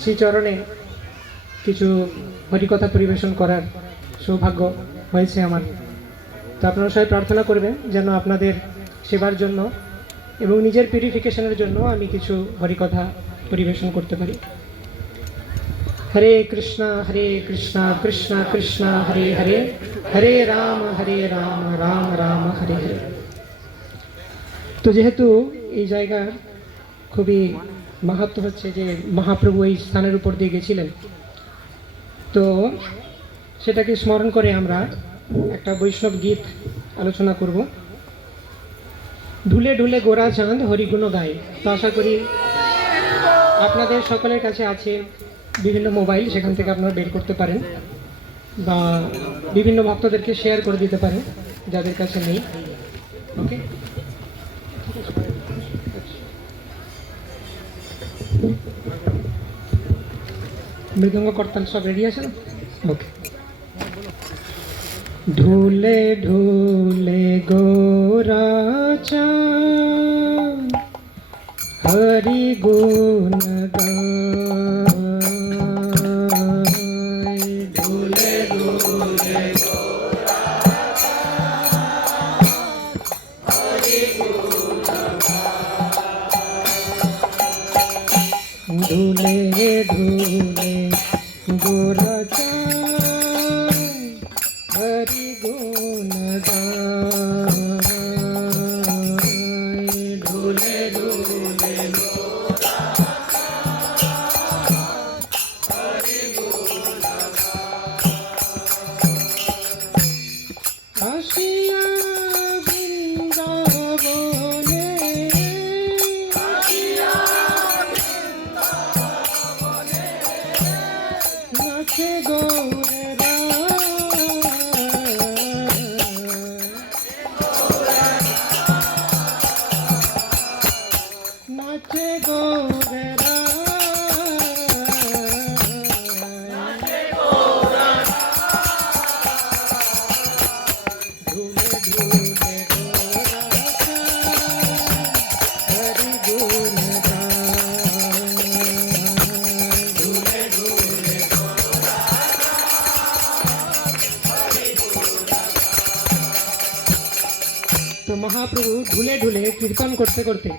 শ্রীচরণে কিছু হরিকথা পরিবেশন করার সৌভাগ্য হয়েছে আমার। তো আপনারা সবাই প্রার্থনা করবেন যেন আপনাদের সেবার জন্য এবং নিজের পিউরিফিকেশনের জন্য আমি কিছু হরিকথা পরিবেশন করতে পারি। হরে কৃষ্ণ কৃষ্ণ কৃষ্ণ হরে হরে, হরে রাম রাম রাম হরে হরে। তো যেহেতু এই জায়গার খুবই মাহাত্ম্য হচ্ছে যে মহাপ্রভু এই স্থানের উপর দিয়ে গেছিলেন, তো সেটাকে স্মরণ করে আমরা একটা বৈষ্ণব গীত আলোচনা করব। ঢুলে ঢুলে গোরা চাঁদ হরিগুণ গায়। তো আশা করি আপনাদের সকলের কাছে আছে বিভিন্ন মোবাইল, সেখান থেকে আপনারা বের করতে পারেন বা বিভিন্ন ভক্তদেরকে শেয়ার করে দিতে পারেন যাদের কাছে নেই। ওকে, মৃদঙ্গ করতাল সব রেডি আছে না? ওকে। ঢুলে ঢুলে গোরা চাঁদ হরি গুণ গায়। ঢুলে ঢুলে গোরা চাঁদ হরি গুণ গায়। ঢুলে ঢুলে গোরা চাঁদ হরি গুণ গায়। ঢুলে ঢুলে গোরা চাঁদ হরি গুণ গায়। আসিয়া বৃন্দাবনে, আসিয়া বৃন্দাবনে নাচে গৌরে নাচে গৌরে ঢুলে ঢুলে গোরা চাঁদ হরি গুণ গায়। ঢুলে ঢুলে গোরা চাঁদ হরি গুণ গায়। তো মহাপ্রভু ঢুলে ঢুলে কীর্তন করতে করতে,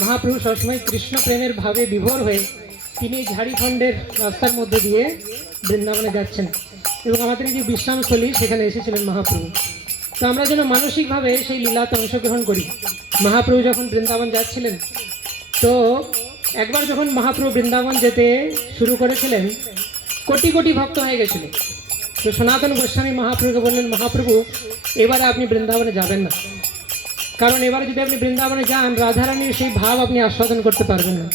মহাপ্রভু সবসময় কৃষ্ণ প্রেমের ভাবে বিভোর হয়ে তিনি ঝাড়িখণ্ডের রাস্তার মধ্যে দিয়ে বৃন্দাবনে যাচ্ছেন এবং আমাদের যে বিশ্রামস্থলী সেখানে এসেছিলেন মহাপ্রভু। তো আমরা যেন মানসিকভাবে সেই লীলাতে অংশগ্রহণ করি। মহাপ্রভু যখন বৃন্দাবন যাচ্ছিলেন, তো একবার যখন মহাপ্রভু বৃন্দাবন যেতে শুরু করেছিলেন, কোটি কোটি ভক্ত হয়ে গেছিল। তো সনাতন গোস্বামী মহাপ্রভুকে বললেন, মহাপ্রভু এবারে আপনি বৃন্দাবনে যাবেন না, কারণ এবারে যদি আপনি বৃন্দাবনে যান রাধারানীর সেই ভাব আপনি আস্বাদন করতে পারবেন না।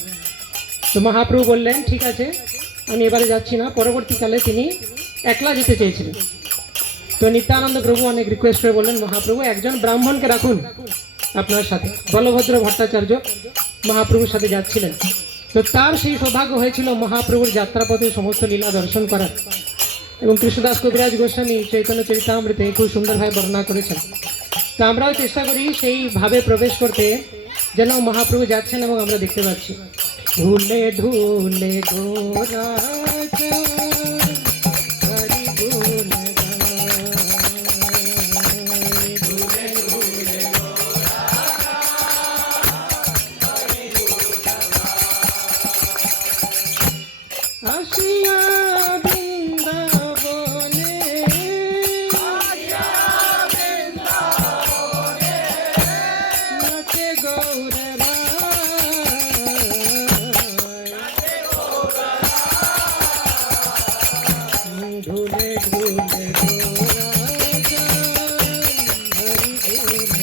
তো মহাপ্রভু বললেন, ঠিক আছে, আমি এবারে যাচ্ছি না। পরবর্তীকালে তিনি একলা যেতে চেয়েছিলেন। তো নিত্যানন্দ প্রভু অনেক রিকোয়েস্ট করে বললেন, মহাপ্রভু একজন ব্রাহ্মণকে রাখুন আপনার সাথে। বলভদ্র ভট্টাচার্য মহাপ্রভুর সাথে যাচ্ছিলেন। তো তার সেই সৌভাগ্য হয়েছিল মহাপ্রভুর যাত্রাপথে সমস্ত লীলা দর্শন করার। এবং কৃষ্ণদাস কবিরাজ গোস্বামী চৈতন্য চরিতামৃতে খুব সুন্দরভাবে বর্ণনা করেছেন। তো আমরাও চেষ্টা করি সেই ভাবে প্রবেশ করতে, যেন মহাপ্রভু যাচ্ছেন এবং আমরা দেখতে পাচ্ছি। ঢুলে ঢুলে গোরা চাঁদ হরি গুণ গায়। ঢুলে ঢুলে গোরা চাঁদ হরি গুণ গায়। আসিয়া বৃন্দাবনে, আসিয়া বৃন্দাবনে নাচে গৌরে ঢুলে ঢুলে গোরা চাঁদ হরি গুণ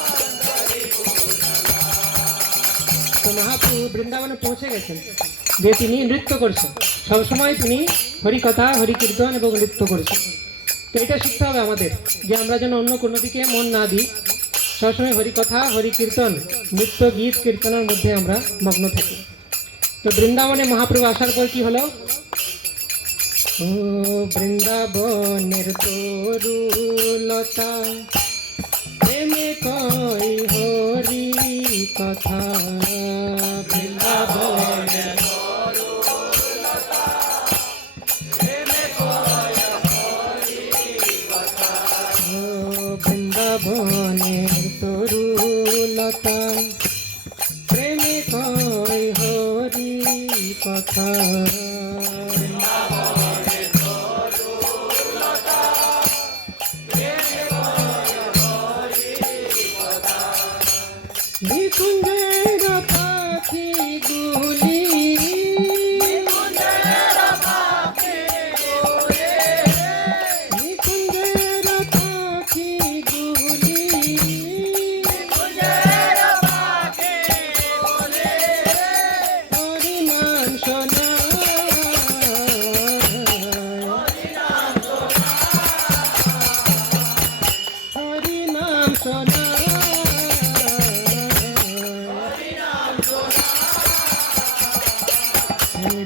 গায়। তো মহাপ্রভু বৃন্দাবনে পৌঁছে গেছেন, যে তিনি নৃত্য করছেন। সবসময় তিনি হরিকথা, হরিকীর্তন এবং নৃত্য করেছেন। তো এটা শিখতে হবে আমাদের, যে আমরা যেন অন্য কোনো দিকে মন না দিই, সবসময় হরিকথা, হরিকীর্তন, নৃত্য, গীত, কীর্তনের মধ্যে আমরা মগ্ন থাকি। তো বৃন্দাবনে মহাপ্রভু আসার পর কি হলো? ও বৃন্দাবনের তরুলতা প্রেমে কই কথা বৃন্দাবনে বৃন্দাবনের তরুলতা প্রেমে কয় হরি কথা নিকুঞ্জের পাখি গুলি নিকুঞ্জের পাখি গুলি হরিনাম শোনা হরিনাম শোনা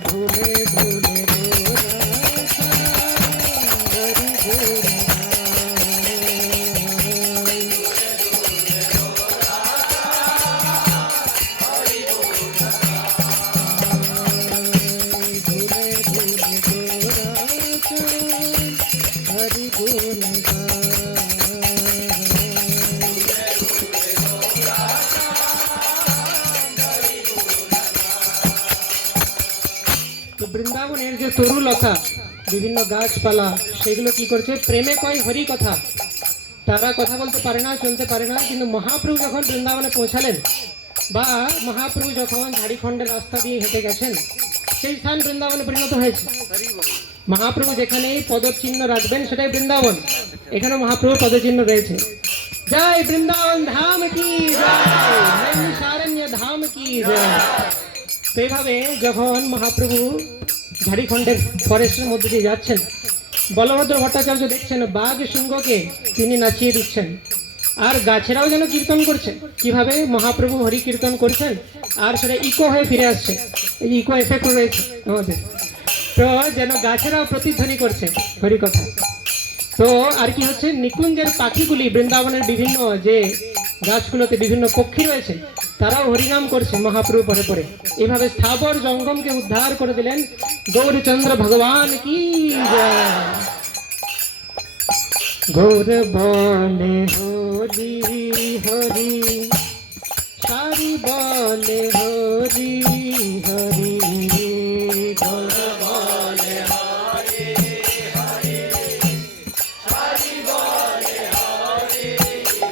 ভুলে ভুলে হরি গুণ তো বৃন্দাবনের যে তরুলতা বিভিন্ন গাছপালা সেগুলো কি করছে প্রেমে কয় হরি কথা তারা কথা বলতে পারে না চলতে পারে না কিন্তু মহাপ্রভু যখন বৃন্দাবনে পৌঁছালেন বা মহাপ্রভু যখন ঝাড়খণ্ডের রাস্তা দিয়ে হেঁটে গেছেন সেই স্থান বৃন্দাবনে পরিণত হয়েছে মহাপ্রভু যেখানে পদচিহ্ন রাখবেন সেটাই বৃন্দাবন এখানে মহাপ্রভু পদচিহ্ন রয়েছে জয় বৃন্দাবন ধাম কি জয় নৈমিষারণ্য ধাম কি জয় তো এইভাবে যখন মহাপ্রভু ঝাড়খণ্ডের ফরেস্টের মধ্যে দিয়ে যাচ্ছেন বলভদ্র ভট্টাচার্য দেখছেন বাঘ সিংহকে তিনি নাচিয়ে দিচ্ছেন আর গাছেরাও যেন কীর্তন করছে কিভাবে মহাপ্রভু হরি কীর্তন করছেন আর সেটা ইকো হয়ে ফিরে আসছে এই ইকো এফেক্ট রয়েছে আমাদের তো যেন গাছেরাও প্রতিধ্বনি করছে হরি কথা তো আর কি হচ্ছে নিকুঞ্জের পাখিগুলি বৃন্দাবনের বিভিন্ন যে গাছগুলোতে বিভিন্ন পক্ষী রয়েছে তারাও হরিনাম করছে মহাপ্রভু পরে পরে এইভাবে স্থাবর জঙ্গমকে উদ্ধার করে দিলেন গৌরচন্দ্র ভগবান কি জয় গৌর বলে হরি হরি সারি বলে হরি হরি গৌর বলে হরি হরি সারি বলে হরি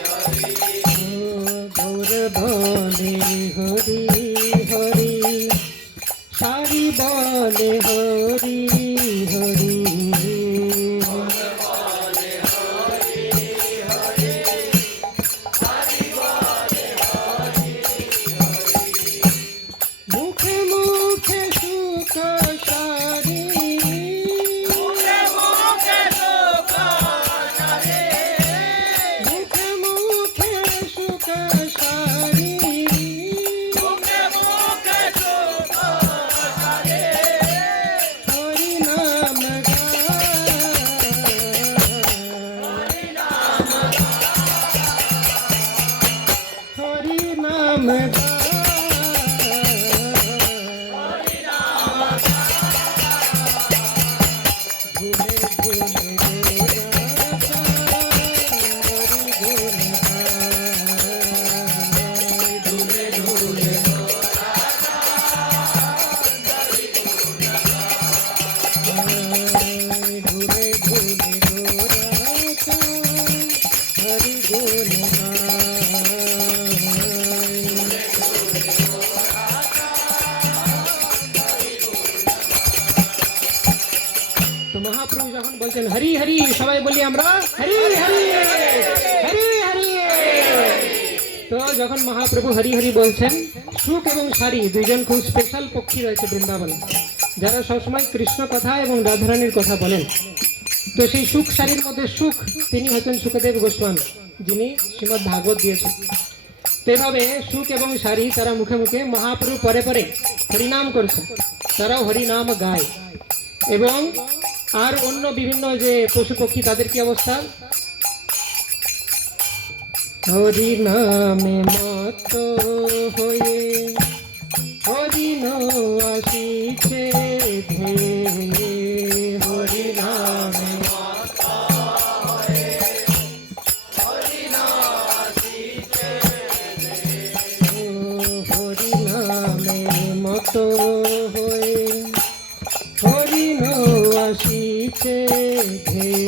হরি গৌর বলে হরি হরি সারি বলে হরি হরি মুখে মুখে সুখ সারি মুখে মুখে সুখ সারি মুখে মুখে সুখ সারি মুখে মুখে সুখ সারি হরি নাম হরি নাম তো মহাপ্রভু যখন বলছেন হরি হরি সবাই বলি আমরা হরি হরি হরি হরি তো যখন মহাপ্রভু হরি হরি বলছেন সুখ এবং সারি দুইজন খুব স্পেশাল পক্ষী রয়েছে বৃন্দাবনে যারা সবসময় কৃষ্ণ কথা এবং রাধারানীর কথা বলেন তো সেই সুখ সারির মধ্যে সুখ তিনি হচ্ছেন সুখদেব গোস্বামী যিনি শ্রীমদ্ ভাগবত দিয়েছেন তো এভাবে সুখ এবং সারি তারা মুখে মুখে মহাপ্রভু পরে পরে হরিনাম করছে তারাও হরিনাম গায় এবং আর অন্য বিভিন্ন যে পশু পক্ষী তাদের কি অবস্থা হরি নামে মত হয়ে হরিণ আসিছে ধেয়ে হরি নামে হরি নামে মত হয়ে হরিণ আসিছে ধেয়ে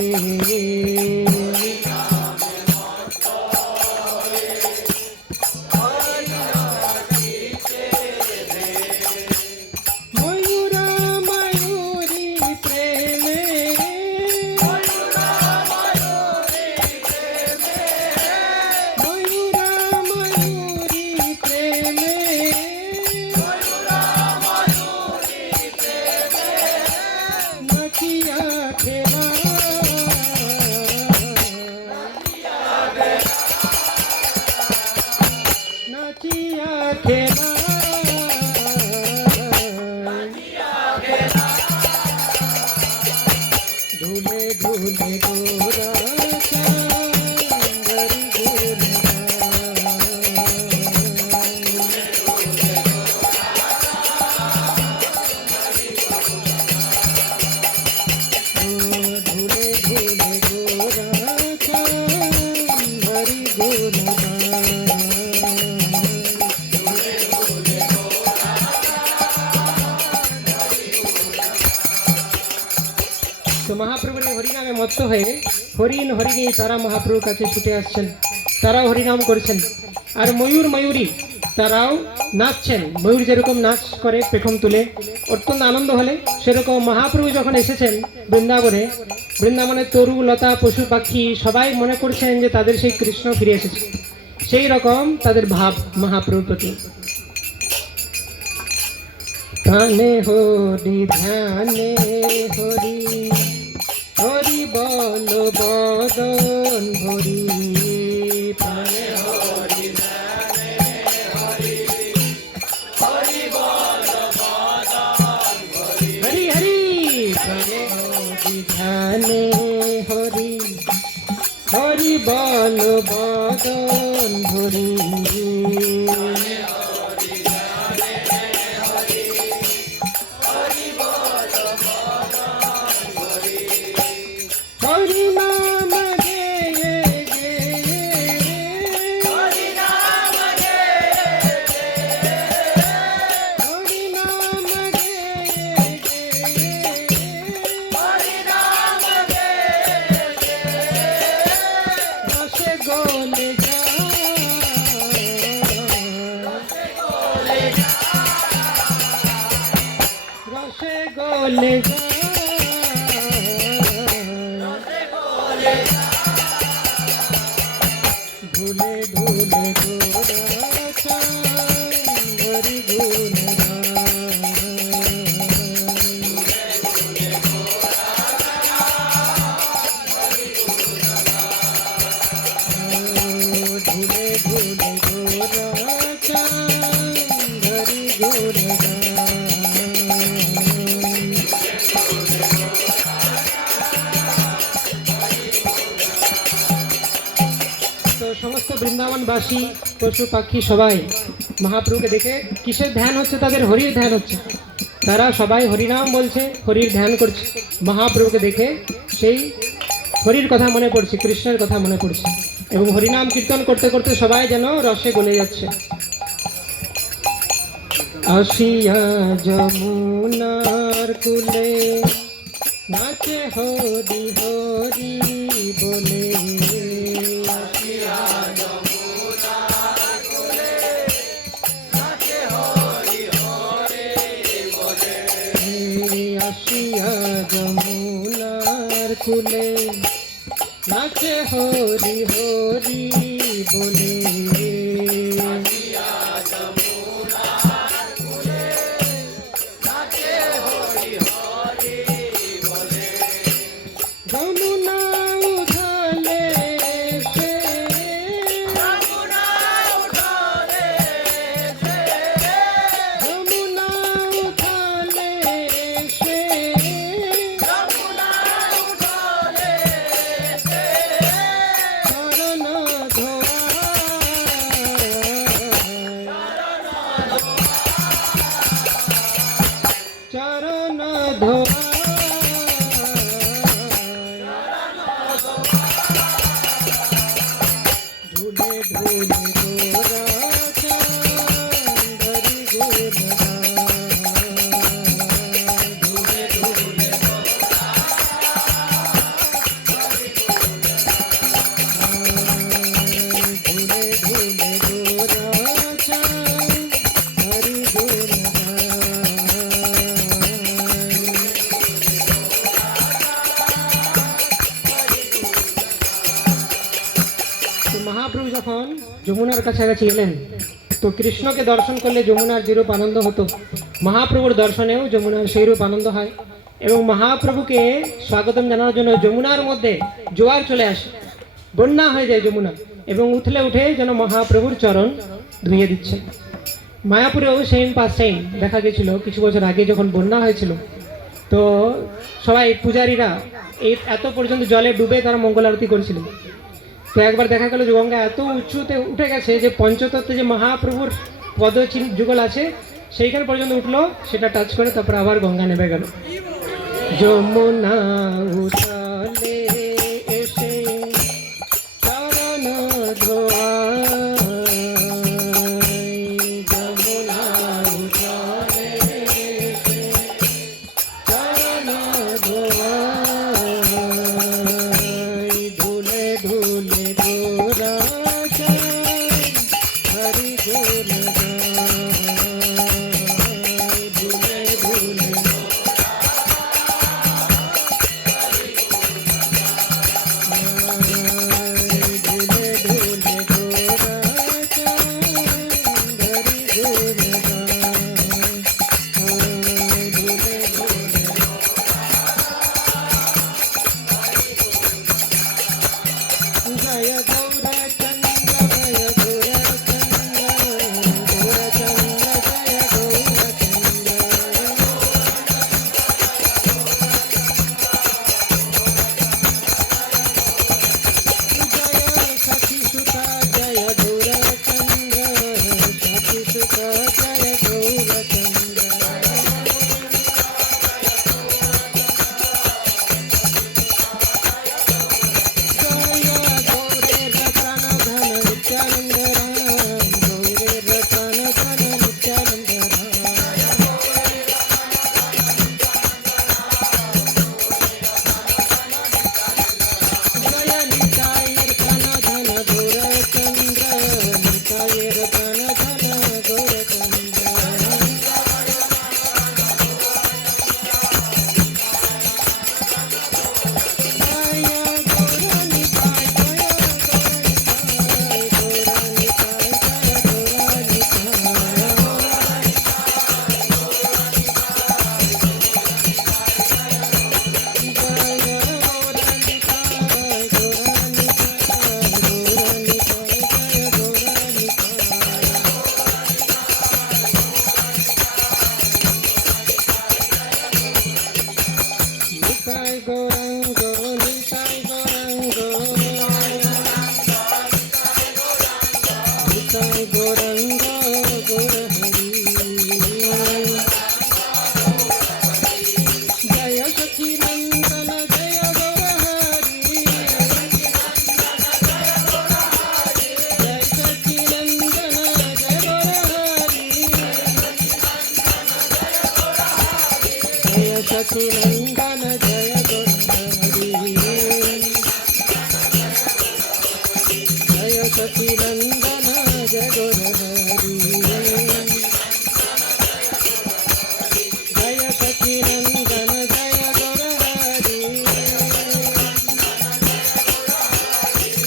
ঢুলে ঢুলে গোরা চাঁদরি ঢুলে ঢুলে গোরা চাঁদরি গোরা তো মহাপ্রভুর হরিনামে মত্ত হয়ে হরিণ হরিণী তারা মহাপ্রভুর কাছে ছুটে আসছেন, তারাও হরিনাম করছেন। আর ময়ূর ময়ূরী তারাও নাচছেন। ময়ূর যেরকম নাচ করে পেখম তুলে অত্যন্ত আনন্দ হলে, সেরকম মহাপ্রভু যখন এসেছেন বৃন্দাবনে তরু লতা পশু পাখি সবাই মনে করছেন যে তাদের সেই কৃষ্ণ ফিরে এসেছে। সেই রকম তাদের ভাব মহাপ্রভুর প্রতি। কানে হরি ধ্যানে হরি হরি বল বদন ভরি প্রাণে হরি ধ্যানে হরি হরি বল বদন ভরি হরি হরি প্রাণে হরি ধ্যানে হরি হরি বল বদন ভরি হরি নাম গেয়ে গেয়ে হরি নাম গেয়ে গেয়ে হরি নাম গেয়ে গেয়ে হরি নাম গেয়ে গেয়ে রসে গোলে রসে গোলে ঢুলে ঢুলে গোরা চাঁদরি গোরা ঢুলে ঢুলে গোরা চাঁদরি গোরা সমস্ত বৃন্দাবনবাসী পশু পাখি সবাই মহাপ্রভুকে দেখে কিসের ধ্যান হচ্ছে? তাদের হরির ধ্যান হচ্ছে। তারা সবাই হরিনাম বলছে, হরির ধ্যান করছে। মহাপ্রভুকে দেখে সেই হরির কথা মনে পড়ছে, কৃষ্ণের কথা মনে পড়ছে, এবং হরিনাম কীর্তন করতে করতে সবাই যেন রসে গলে যাচ্ছে। আসিয়া যমুনার কুলে নাচে হরি হরি বলে আসিয়া যমুনার কুলে নাচে হরি হরি বলে আসিয়া যমুনার কুলে নাচে হরি হরি বলে যমুনা উঠালে সে যমুনা উঠালে সে যমুনা উঠালে সে যমুনা উঠালে সে চরণ ধোয়া মহাপ্রভু যখন যমুনার কাছাকাছি এলেন তো কৃষ্ণকে দর্শন করলে যমুনার যেরূপ আনন্দ হতো, মহাপ্রভুর দর্শনেও যমুনার সেইরূপ আনন্দ হয়। এবং মহাপ্রভুকে স্বাগতম জানানোর জন্য যমুনার মধ্যে জোয়ার চলে আসে, বন্যা হয়ে যায় যমুনা, এবং উঠলে উঠে যেন মহাপ্রভুর চরণ ধুইয়ে দিচ্ছে। মায়াপুরেও সেম পাস টাইম দেখা গেছিল কিছু বছর আগে যখন বন্যা হয়েছিল, তো সবাই পূজারীরা এত পর্যন্ত জলে ডুবে তারা মঙ্গল আরতি করেছিল। তো একবার দেখা গেল যে গঙ্গা এত উঁচুতে উঠে গেছে যে পঞ্চতত্ত্বে যে মহাপ্রভুর পদচিহ্ন যুগল আছে সেইখানে পর্যন্ত উঠলো, সেটা টাচ করে তারপর আবার গঙ্গা নেমে গেল। যমুনা উতলে এসে চরণ ধোয়াই, যমুনা উতলে এসে চরণ ধোয়াই, ধুলে ধুলে গোরা হরি গুণ গায়, ধুলে ধুলে सचिनंदन जय गुरुहरि, जय सचिनंदन जय गुरुहरि, जय सचिनंदन जय गुरुहरि,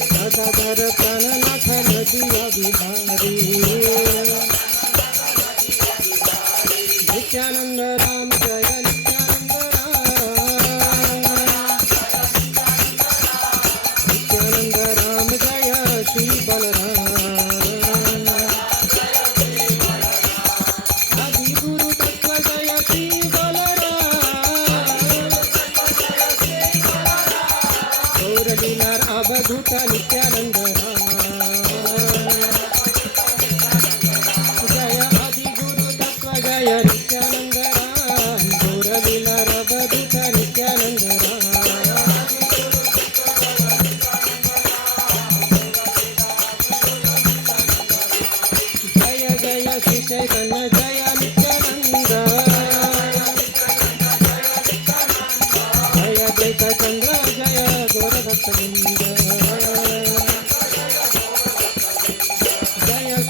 सदाधर प्राणनाथ नदिया बिहारी, नित्यानंद राम जय अवधूत नित्यानंद राम,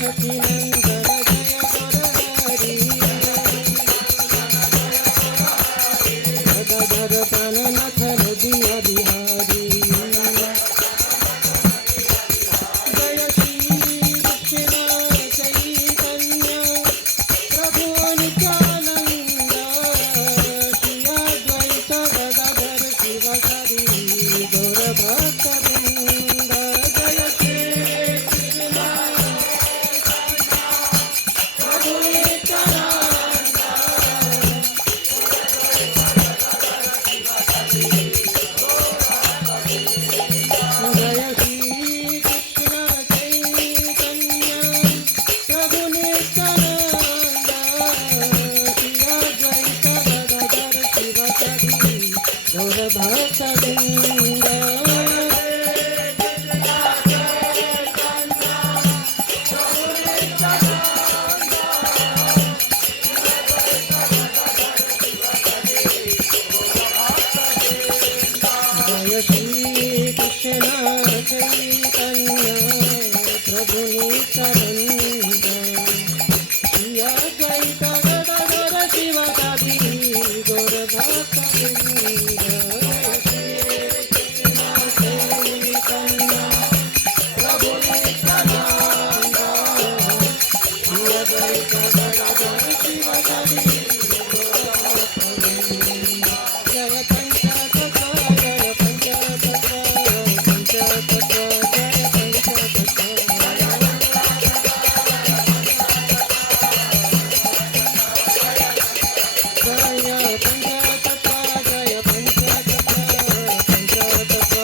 देवकी नंदन जय मुरारी गदाधर प्राणनाथ हृदय बिहारी जय श्री कृष्ण चैतन्य प्रभु नित्यानंद श्री अद्वैत गदाधर शिवसरी गौर भक्तवृंद जय श्री कृष्ण प्रभु नित्यानंद जय श्री कृष्ण चैतन्य प्रभु नित्यानंद श्री अद्वैत गदाधर शिवसरी गौर भक्तवृंद जय श्री कृष्ण चैतन्य प्रभु नित्यानंद श्री अद्वैत गदाधर शिवसरी गौर भक्तवृंद जय श्री कृष्ण चैतन्य प्रभु नित्यानंद श्री अद्वैत गदाधर शिवसरी जय पंचतत्व जय पंचतत्व पंचतत्व जय पंचतत्व जय पंचतत्व जय पंचतत्व पंचतत्व जय पंचतत्व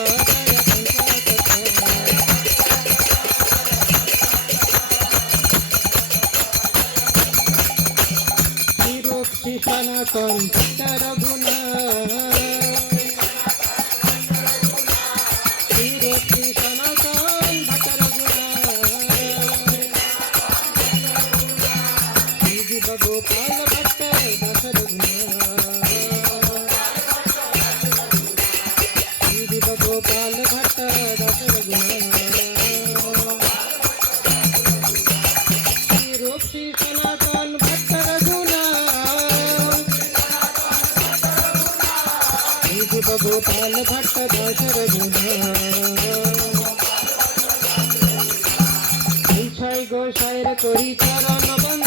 श्री सनातन भक्त रघुनाथ श्री सनातन भक्त रघुनाथ श्री गोपाल भक्त दास रघुनाथ श्री गोपाल भक्त दास रघुनाथ श्री सनातन भक्त रघुनाथ श्री गोपाल भक्त दास रघुनाथ छय गोसाईर करी चरण बंदन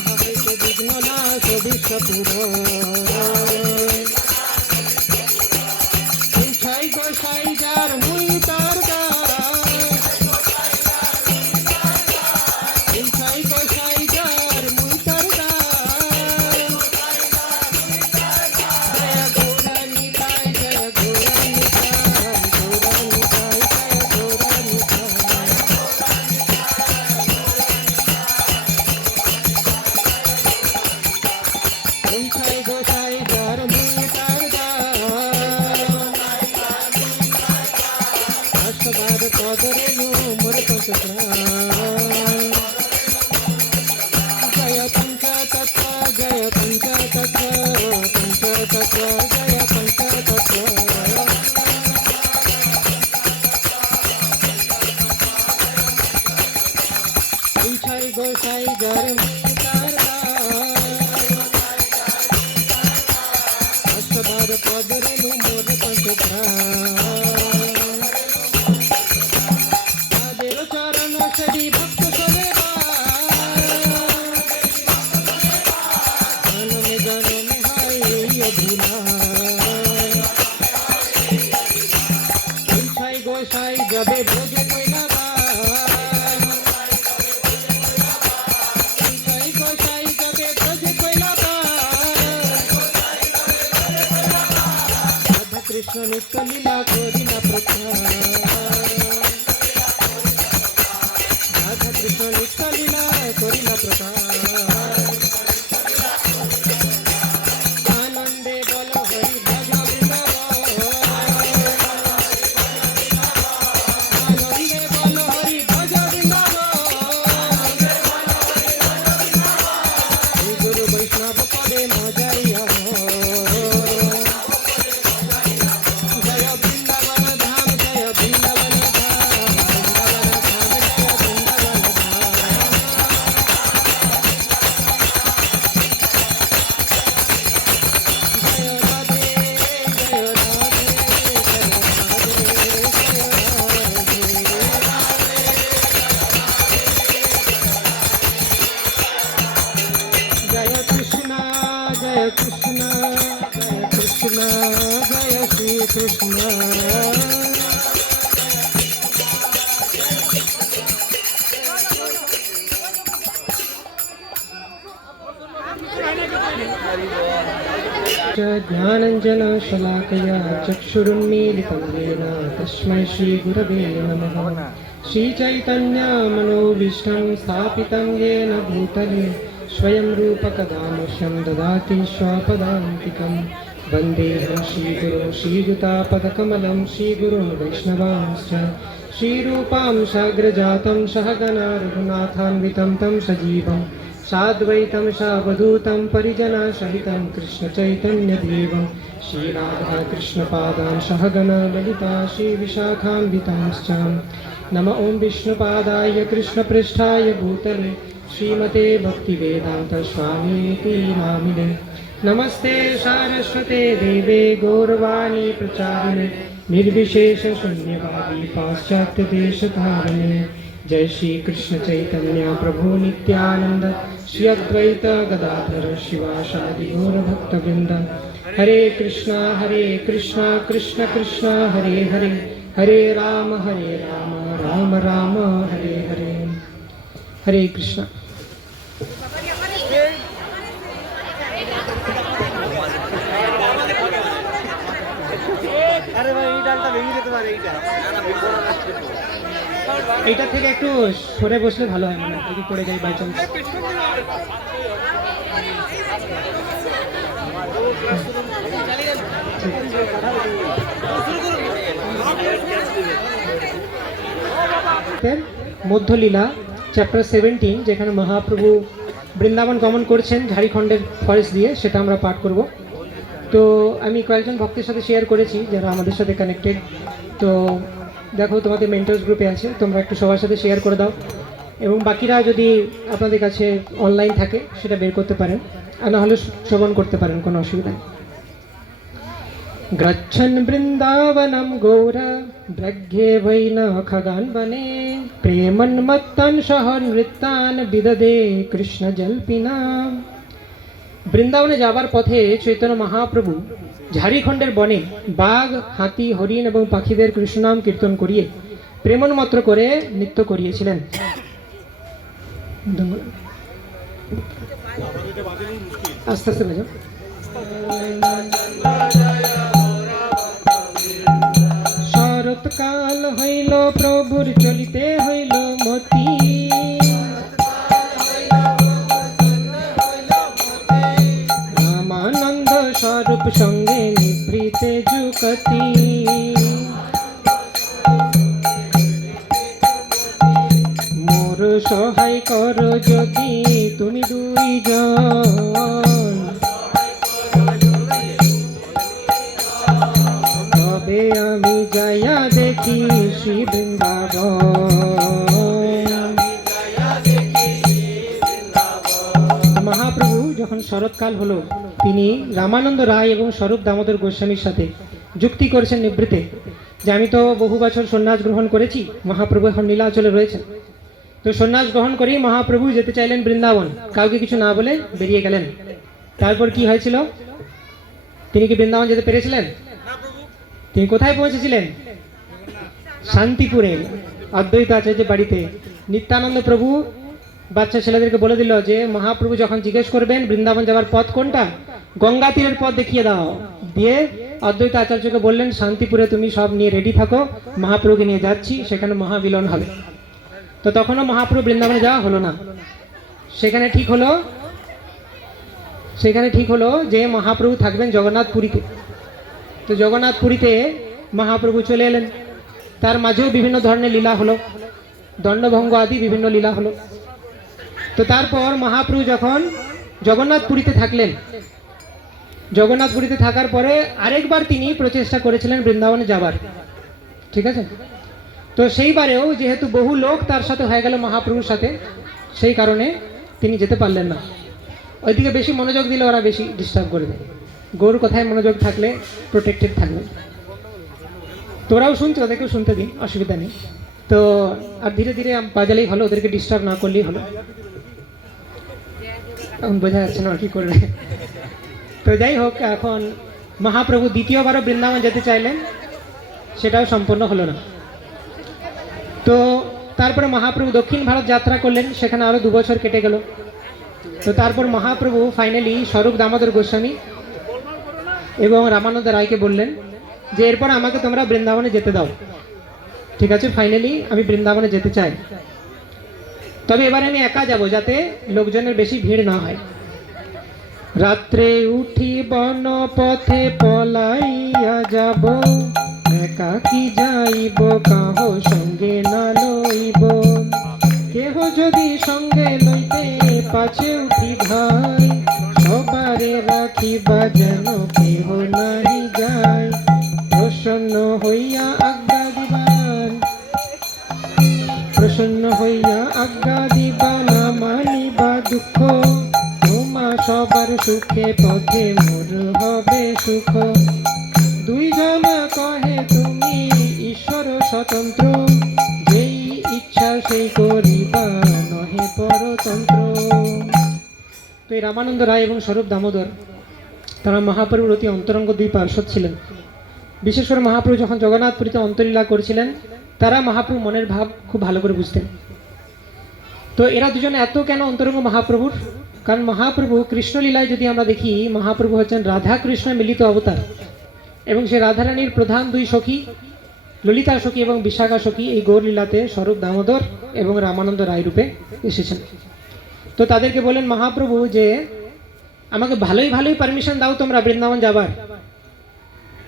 महाहैते विघ्न नाश विश्वपुर छय गोसाई जार मुई तार छय गोसाई जार मुई तार जय गौरानिताय जय गौरानिताय गौरानिताय जय गौरानिताय छय गोसाई जार मुई तार अष्टबार पदरेनु मोर पंचप्राण जय पंचतत्व जय पंचतत्व पंचतत्व जय पंचतत्व छय गोसाई जार मुई तार अष्टबार पदरेनु मोर पंचप्राण देव चरण सदी भक्त सोलेबा जन में हाय अधूरा छय गोसाई जबे भोगे कोइलाबा छय गोसाई जबे भोगे कोइलाबा राधा कृष्ण नित्य लीला करिला प्रचार राधा कृष्ण नित्य लीला करिला प्रचार आनंदे बोल हरि भज वृंदावन आनंदे बोल हरि भज वृंदावन श्री गुरु वैष्णव पदे मजाइया जय वृंदावन धाम जय वृंदावन धाम ज्ञानञ्जनशलाकया चक्षुरुन्मीलितं येन तस्मै श्रीगुरवे नमः। श्रीचैतन्यमनोभीष्टं स्थापितं येन भूतले स्वयं रूपकदा मह्यं ददाति स्वपदान्तिकं। वन्देऽहं श्रीगुरुं श्रीयुतापदकमलं श्रीगुरुं वैष्णवांश्च श्रीरूपां साग्रजातं सहगणा रघुनाथान्वितं तं सजीवं साद्वैतं सावधूतं परिजनसहितं कृष्णचैतन्यदेवं श्रीराधाकृष्णपादान् सहगणा ललिता श्रीविशाखान्वितांश्च। नमः ॐ विष्णुपादाय कृष्णपृष्ठाय भूतले श्रीमते भक्तिवेदान्तस्वामीति नामिने। नमस्ते सारस्वते देवे गौरवाणी प्रचारिणे निर्विशेषशून्यवादी पाश्चात्यदेशतारिणे। जय श्री कृष्ण चैतन्य प्रभु नित्यानंद श्री अद्वैत गदाधर शिवासादि गौर भक्तवृंद। हरे कृष्णा कृष्ण कृष्ण हरे हरे हरे राम राम राम हरे हरे। हरे कृष्ण। এইটা থেকে একটু সরে বসলে ভালো হয়, মানে যদি পড়ে যাই বাই চান্স। মধ্যলীলা চ্যাপ্টার 17, যেখানে মহাপ্রভু বৃন্দাবন গমন করছেন ঝাড়খণ্ডের ফরেস্ট দিয়ে, সেটা আমরা পাঠ করব। তো আমি কয়েকজন ভক্তের সাথে শেয়ার করেছি যারা আমাদের সাথে কানেক্টেড। তো দেখো তোমাদের মেন্টরস গ্রুপে আছে, তোমরা একটু সবার সাথে শেয়ার করে দাও, এবং বাকিরা যদি আপনাদের কাছে অনলাইন থাকে সেটা বের করতে পারেন, আর না হলে শ্রবণ করতে পারেন, কোনো অসুবিধা নেই। গচ্ছন বৃন্দাবনম গৌর ব্রঘ্যে বৈন খগান বনে প্রেমন্মত্তন সহ নৃত্যান বিদদে কৃষ্ণ জল্পিনা। বৃন্দাবনে যাবার পথে চৈতন্য মহাপ্রভু ঝাড়খণ্ডের বনে বাঘ, হাতি, হরিণ এবং পাখিদের কৃষ্ণনাম কীর্তন করিয়ে প্রেমন্মত্র করে নৃত্য করিয়েছিলেন। আস্তে আস্তে বাজাও। শরৎকাল হইল প্রভুর চলিতে হইল মতি, রামানন্দ স্বরূপ সঙ্গে নিভৃতে যুকতি। মোর সহায় কর যদি তুমি দুইজন, তবে আমি যাইয়া দেখি শ্রী বৃন্দাবন। মহাপ্রভু যখন শরৎকাল হলো, তিনি রামানন্দ রায় এবং স্বরূপ দামোদর গোস্বামীর সাথে যুক্তি করেছেন নিভৃতে, যে আমি তো বহু বছর সন্ন্যাস গ্রহণ করেছি, মহাপ্রভু এখন নীলাচলে রয়েছেন। তো সন্ন্যাস গ্রহণ করেই মহাপ্রভু যেতে চাইলেন বৃন্দাবন, কাউকে কিছু না বলে বেরিয়ে গেলেন। তারপর কি হয়েছিল? তিনি কি বৃন্দাবন যেতে পেরেছিলেন? তিনি কোথায় পৌঁছেছিলেন? শান্তিপুরে অদ্বৈত আচার্যের বাড়িতে। নিত্যানন্দ প্রভু বাচ্চা ছেলেদেরকে বলে দিল যে মহাপ্রভু যখন জিজ্ঞেস করবেন বৃন্দাবন যাওয়ার পথ কোনটা, গঙ্গা তীরের পথ দেখিয়ে দাও। দিয়ে অদ্বৈত আচার্যকে বললেন শান্তিপুরে তুমি সব নিয়ে রেডি থাকো, মহাপ্রভুকে নিয়ে যাচ্ছি, সেখানে মহামিলন হবে। তো তখনও মহাপ্রভু বৃন্দাবনে যাওয়া হলো না। সেখানে ঠিক হলো যে মহাপ্রভু থাকবেন জগন্নাথপুরীতে। তো জগন্নাথপুরীতে মহাপ্রভু চলে এলেন। তার মাঝেও বিভিন্ন ধরনের লীলা হলো, দণ্ডভঙ্গ আদি বিভিন্ন লীলা হলো। তো তারপর মহাপ্রভু যখন জগন্নাথপুরীতে থাকলেন, জগন্নাথপুরীতে থাকার পরে আরেকবার তিনি প্রচেষ্টা করেছিলেন বৃন্দাবনে যাবার, ঠিক আছে। তো সেইবারেও যেহেতু বহু লোক তার সাথে হয়ে গেল মহাপ্রভুর সাথে, সেই কারণে তিনি যেতে পারলেন না। ওইদিকে বেশি মনোযোগ দিলে ওরা বেশি ডিস্টার্ব করে দেয়। গৌর কথায় মনোযোগ থাকলে প্রোটেক্টেড থাকবে। তোরাও শুনছো, ওদেরকেও শুনতে দিন, অসুবিধা নেই। তো আর ধীরে ধীরে বাজালেই হলো, ওদেরকে ডিস্টার্ব না করলেই হলো। এখন বোঝা যাচ্ছে না কি করবে। তো যাই হোক, এখন মহাপ্রভু দ্বিতীয়বারও বৃন্দাবন যেতে চাইলেন। সেটাও সম্পূর্ণ হলো না। তো তারপরে মহাপ্রভু দক্ষিণ ভারত যাত্রা করলেন, সেখানে আরও 2 বছর কেটে গেল। তো তারপর মহাপ্রভু ফাইনালি স্বরূপ দামোদর গোস্বামী এবং রামানন্দ রায়কে বললেন যে এরপর আমাকে তোমরা বৃন্দাবনে যেতে দাও। ঠিক আছে, ফাইনালি আমি বৃন্দাবনে যেতে চাই, তবে এবার আমি একা যাব, যাতে লোকজনের বেশি ভিড় না হয়। রাত্রে উঠি বন পথে পলাইয়া যাব, একাকি যাইব কাহ সঙ্গে না লইব। কেহ যদি সঙ্গে লইতে পাছে উঠি ভাই, সবারে রাখিবা যেন কেহ নাহি যায়। প্রসন্ন হইয়া আজ্ঞা দিবান, প্রসন্ন হইয়া আজ্ঞা দিবা না মানিবা দুঃখ। তোমা সবার সুখে পথে মোর হবে সুখ। দুইজনা কহে তুমি ঈশ্বর স্বতন্ত্র, যেই ইচ্ছা সেই করিবা নহে পরতন্ত্র। তো এই রামানন্দ রায় এবং স্বরূপ দামোদর তারা মহাপ্রভুর অতি অন্তরঙ্গ 2 পার্ষদ ছিলেন। বিশেষ করে মহাপ্রভু যখন জগন্নাথপুরীতে অন্তলীলা করছিলেন, তারা মহাপ্রভু মনের ভাব খুব ভালো করে বুঝতেন। তো এরা দুজনে এত কেন অন্তরঙ্গ মহাপ্রভুর? কারণ মহাপ্রভু কৃষ্ণলীলায় যদি আমরা দেখি, মহাপ্রভু হচ্ছেন রাধা কৃষ্ণ মিলিত অবতার, এবং সে রাধারানীর প্রধান 2 সখী ললিতা সখী এবং বিশাখা সখী এই গৌরলীলাতে স্বরূপ দামোদর এবং রামানন্দ রায় রূপে এসেছেন। তো তাদেরকে বলেন মহাপ্রভু যে আমাকে ভালোই পারমিশন দাও তোমরা বৃন্দাবন যাবার।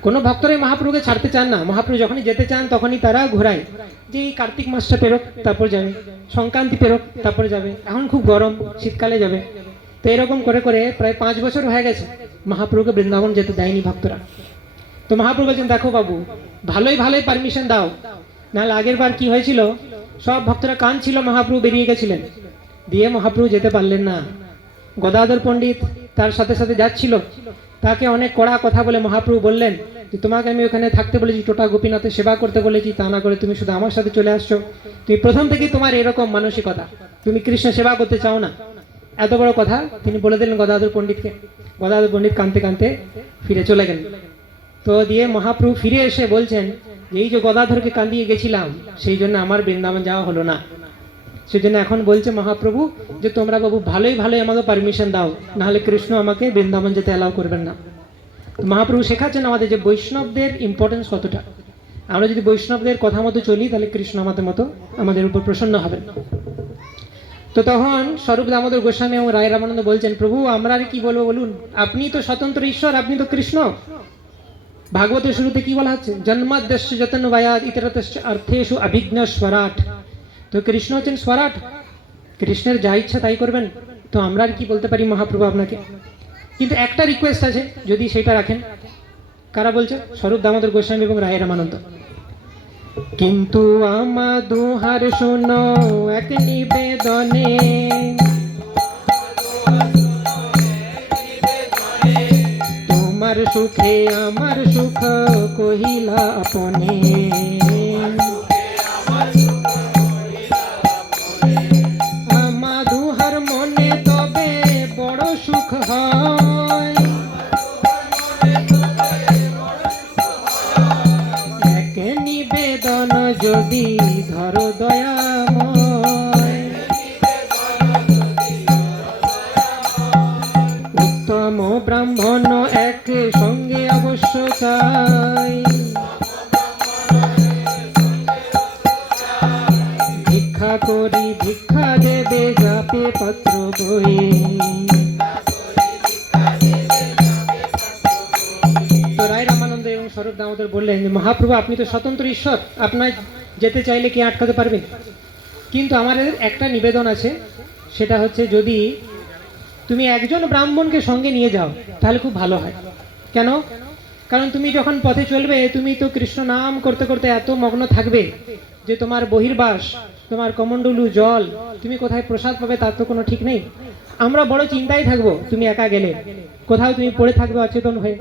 কোনো ভক্তরাই মহাপ্রভুকে ছাড়তে চান না। মহাপ্রভু যখনই যেতে চান তখনই তারা ঘোরায় যে এই কার্তিক মাসটা পেরোক তারপর যাবে, সংক্রান্তি পেরোক তারপর যাবে, এখন খুব গরম শীতকালে যাবে। তো এরকম করে করে প্রায় 5 বছর হয়ে গেছে মহাপ্রভুকে বৃন্দাবন যেতে দেয়নি ভক্তরা। তো মহাপ্রভু বলছেন দেখো বাবু, ভালোই পারমিশন দাও, নাহলে আগের বার কি হয়েছিল, সব ভক্তরা কাঁদছিল, মহাপ্রভু বেরিয়ে গেছিলেন, দিয়ে মহাপ্রভু যেতে পারলেন না। গদাধর পণ্ডিত তার সাথে সাথে যাচ্ছিল, তাকে অনেক কড়া কথা বলে মহাপ্রভু বললেন যে তোমাকে আমি ওখানে থাকতে বলেছি, টোটা গোপীনাথের সেবা করতে বলেছি, তা না করে তুমি শুধু আমার সাথে চলে আসছো। তুমি প্রথম থেকেই তোমার এরকম মানসিকতা, তুমি কৃষ্ণ সেবা করতে চাও না। এত বড় কথা তিনি বলে দিলেন গদাধর পণ্ডিতকে। গদাধর পণ্ডিত কাঁদতে কাঁদতে ফিরে চলে গেলেন। তো দিয়ে মহাপ্রভু ফিরে এসে বলছেন যে এই যে গদাধরকে কাঁদিয়ে গেছিলাম, সেই জন্য আমার বৃন্দাবন যাওয়া হলো না। সেজন্য এখন বলছে মহাপ্রভু যে তোমরা বাবু ভালোই আমাকে পারমিশন দাও, নাহলে কৃষ্ণ আমাকে বৃন্দাবন যেতে অ্যালাউ করবেন না। মহাপ্রভু শেখাচ্ছেন আমাদের যে বৈষ্ণবদের ইম্পর্টেন্স কতটা। আমরা যদি বৈষ্ণবদের কথা মতো চলি, তাহলে কৃষ্ণ আমাদের উপর প্রসন্ন হবেন। তো তখন স্বরূপ দামোদর গোস্বামী এবং রায় রামানন্দ বলছেন প্রভু আমরা আর কি বলবো বলুন, আপনি তো স্বতন্ত্র ঈশ্বর, আপনি তো কৃষ্ণ। ভাগবতের শুরুতে কি বলা হচ্ছে, জন্মাদ্যস্য যতন বায়াদ ইতরতশ্চ অর্থেষু অভিজ্ঞ স্বরাট। তো কৃষ্ণ হচ্ছেন স্বরাট, কৃষ্ণের যা ইচ্ছা তাই করবেন। তো আমরা আর কি বলতে পারি মহাপ্রভু আপনাকে? কিন্তু একটা রিকোয়েস্ট আছে, যদি সেটা রাখেন। কারা বলছে? স্বরূপ দামোদর গোস্বামী এবং রায় রামানন্দ। কিন্তু আমা দুহার শোনো এক নিবেদনে, তোমার সুখে আমার সুখ কহিলা আপনে। আমা দুহার মনে তবে বড় সুখ হয়, এক নিবেদন যদি ধরো দয়াময়। উত্তম ব্রাহ্মণ এক সঙ্গে অবশ্য চাই, ভিক্ষা করি ভিক্ষা দেবে যাপে পত্র বই। তো রায় রামানন্দ এবং স্বরূপ দামোদর বললেন যে মহাপ্রভু আপনি তো স্বতন্ত্র ঈশ্বর, আপনার যেতে চাইলে কে আটকাতে পারবে? কিন্তু আমাদের একটা নিবেদন আছে, সেটা হচ্ছে যদি তুমি একজন ব্রাহ্মণকে সঙ্গে নিয়ে যাও তাহলে খুব ভালো হয়। কেন? কারণ তুমি যখন পথে চলবে, তুমি তো কৃষ্ণ নাম করতে করতে এত মগ্ন থাকবে যে তোমার বহির্বাস, তোমার কমণ্ডলু জল, তুমি কোথায় প্রসাদ পাবে তার তো কোনো ঠিক নেই। আমরা বড় চিন্তায় থাকবো তুমি একা গেলে, কোথাও তুমি পড়ে থাকবে অচেতন হয়ে।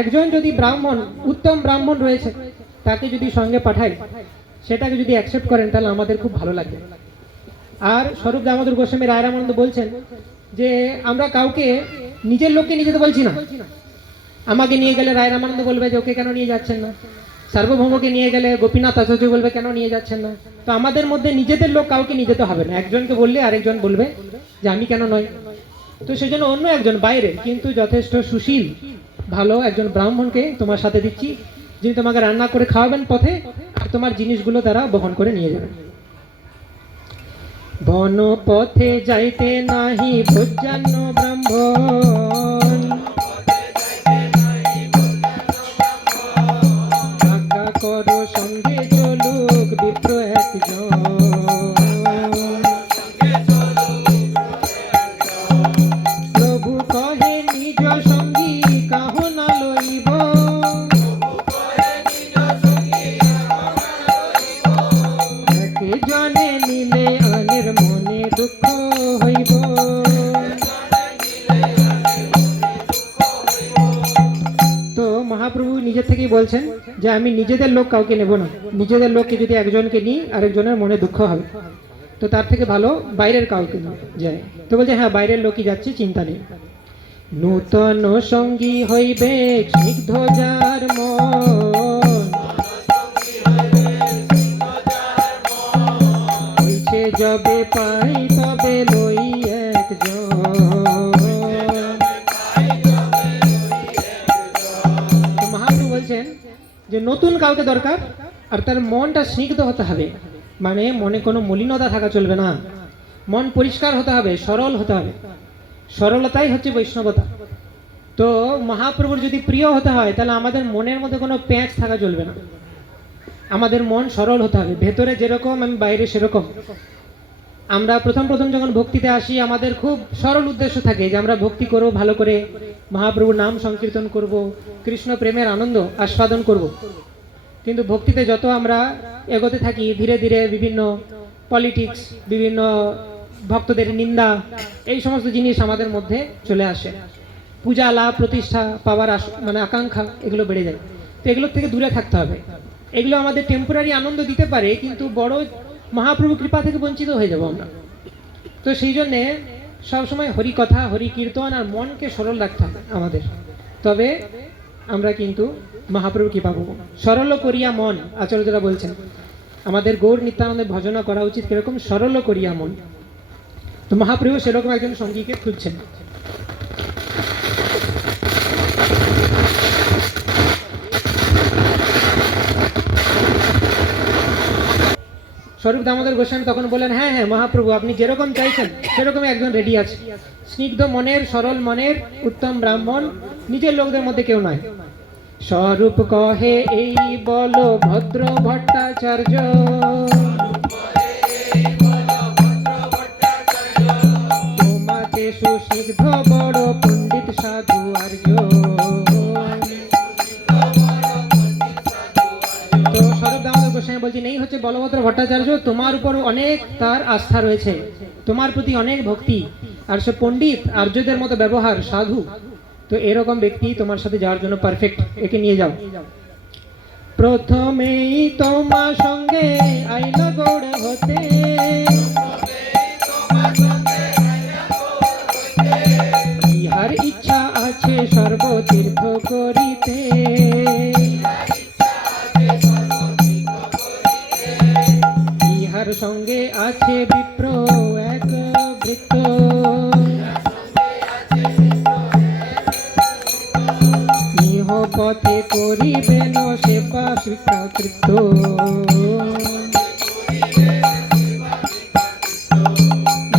একজন যদি ব্রাহ্মণ, উত্তম ব্রাহ্মণ রয়েছে, তাকে যদি সঙ্গে পাঠাই, সেটাকে যদি অ্যাকসেপ্ট করেন, তাহলে আমাদের খুব ভালো লাগবে। আর স্বরূপ দামোদর গোস্বামী রায় রামানন্দ বলছেন যে আমরা কাউকে নিজের লোককে নিয়ে যেতে বলছি না। আমাকে নিয়ে গেলে রায় রামানন্দ বলবে যে ওকে কেন নিয়ে যাচ্ছেন না, সার্বভৌমকে নিয়ে গেলে গোপীনাথ আচার্য বলবে কেন নিয়ে যাচ্ছেন না। তো আমাদের মধ্যে নিজেদের লোক কাউকে নিয়ে যেতে হবে না, একজনকে বললে আরেকজন বলবে যে আমি কেন নয়। তো সেই জন্য অন্য একজন বাইরে কিন্তু যথেষ্ট সুশীল ভালো একজন ব্রাহ্মণকে তোমার সাথে দিচ্ছি, যিনি তোমাকে রান্না করে খাওয়াবেন পথে, আর তোমার জিনিসগুলো তারা বহন করে নিয়ে যাবেন। বন পথে যাইতে নাহি ভোজ্যান্ন ব্রাহ্মণ, আজ্ঞা করো সঙ্গে চলুক বিপ্র একজন। প্রভু কহে নিজ সঙ্গী কাহ না লইব, একে জনে নিলে আনের মনে দুঃখ হইব। তো মহাপ্রভু নিজের থেকেই বলছেন যে আমি নিজেদের লোক কাউকে নেব না, নিজেদের লোককে যদি একজনকে নিই আরেকজনের মনে দুঃখ হবে, তো তার থেকে ভালো বাইরের কাউকে যায়। তো বলছে হ্যাঁ বাইরের লোকই যাচ্ছে, চিন্তা নেই। নূতন সঙ্গী হইবে স্নিগ্ধ যার মন, হইছে যবে পাই তবে লই একজন। মহাপ্রভু বলছেন যে নতুন কাউকে দরকার, আর তার মনটা স্নিগ্ধ হতে হবে, মানে মনে কোনো মলিনতা থাকা চলবে না, মন পরিষ্কার হতে হবে, সরল হতে হবে। সরলতাই হচ্ছে বৈষ্ণবতা। তো মহাপ্রভুর যদি প্রিয় হতে হয় তাহলে আমাদের মনের মধ্যে কোনো প্যাঁচ থাকা চলবে না, আমাদের মন সরল হতে হবে, ভেতরে যেরকম আমি বাইরে সেরকম। আমরা প্রথম যখন ভক্তিতে আসি আমাদের খুব সরল উদ্দেশ্য থাকে যে আমরা ভক্তি করব, ভালো করে মহাপ্রভুর নাম সংকীর্তন করব, কৃষ্ণ প্রেমের আনন্দ আস্বাদন করব। কিন্তু ভক্তিতে যত আমরা এগোতে থাকি ধীরে ধীরে বিভিন্ন পলিটিক্স, বিভিন্ন ভক্তদের নিন্দা, এই সমস্ত জিনিস আমাদের মধ্যে চলে আসে। পূজা লাভ প্রতিষ্ঠা পাওয়ার মানে আকাঙ্ক্ষা এগুলো বেড়ে যায়। তো এগুলোর থেকে দূরে থাকতে হবে। এগুলো আমাদের টেম্পোরারি আনন্দ দিতে পারে, কিন্তু বড় মহাপ্রভু কৃপা থেকে বঞ্চিত হয়ে যাব আমরা। তো সেই জন্যে সবসময় হরি কথা, হরি কীর্তন আর মনকে সরল রাখতে হবে আমাদের, তবে আমরা কিন্তু মহাপ্রভু কৃপা পাবো। সরল করিয়া মন, আচার্যরা বলছেন আমাদের গৌর নিত্যানন্দের ভজনা করা উচিত কিরকম, সরল করিয়া মন। তো মহাপ্রভু সেরকম একজন সঙ্গীকে খুঁজছেন। স্বরূপ দামোদর গোস্বামী তখন বলেন হ্যাঁ হ্যাঁ মহাপ্রভু আপনি যেরকম চাইছেন সেরকমই একজন রেডি আছে, স্নিগ্ধ মনের, সরল মনের, উত্তম ব্রাহ্মণ, নিজের লোকদের মধ্যে কেউ নয়। স্বরূপ কহে এই বলো ভদ্র ভট্টাচার্য, তোমাকে সুস্নিগ্ধ বড় পণ্ডিত সাধু আর্য। তো স্বরূপ দামোদর গোস্বামী বলছেন এই হচ্ছে বলভদ্র ভট্টাচার্য, তোমার উপর অনেক তার আস্থা রয়েছে, তোমার প্রতি অনেক ভক্তি, আর সে পণ্ডিত আর্যদের মতো ব্যবহার, সাধু। তো এরকম ব্যক্তি তোমার সাথে যাওয়ার জন্য পারফেক্ট, একে নিয়ে যাও। প্রথমেই তোমার সঙ্গে আইলা গৌড় হতে, ইহার ইচ্ছা আছে সর্বতীর্থ করিতে, ইহার সঙ্গে আছে বিপ্র এক বৃত্ত, ইহ পথে করিবেন সেবা স্বীকৃত,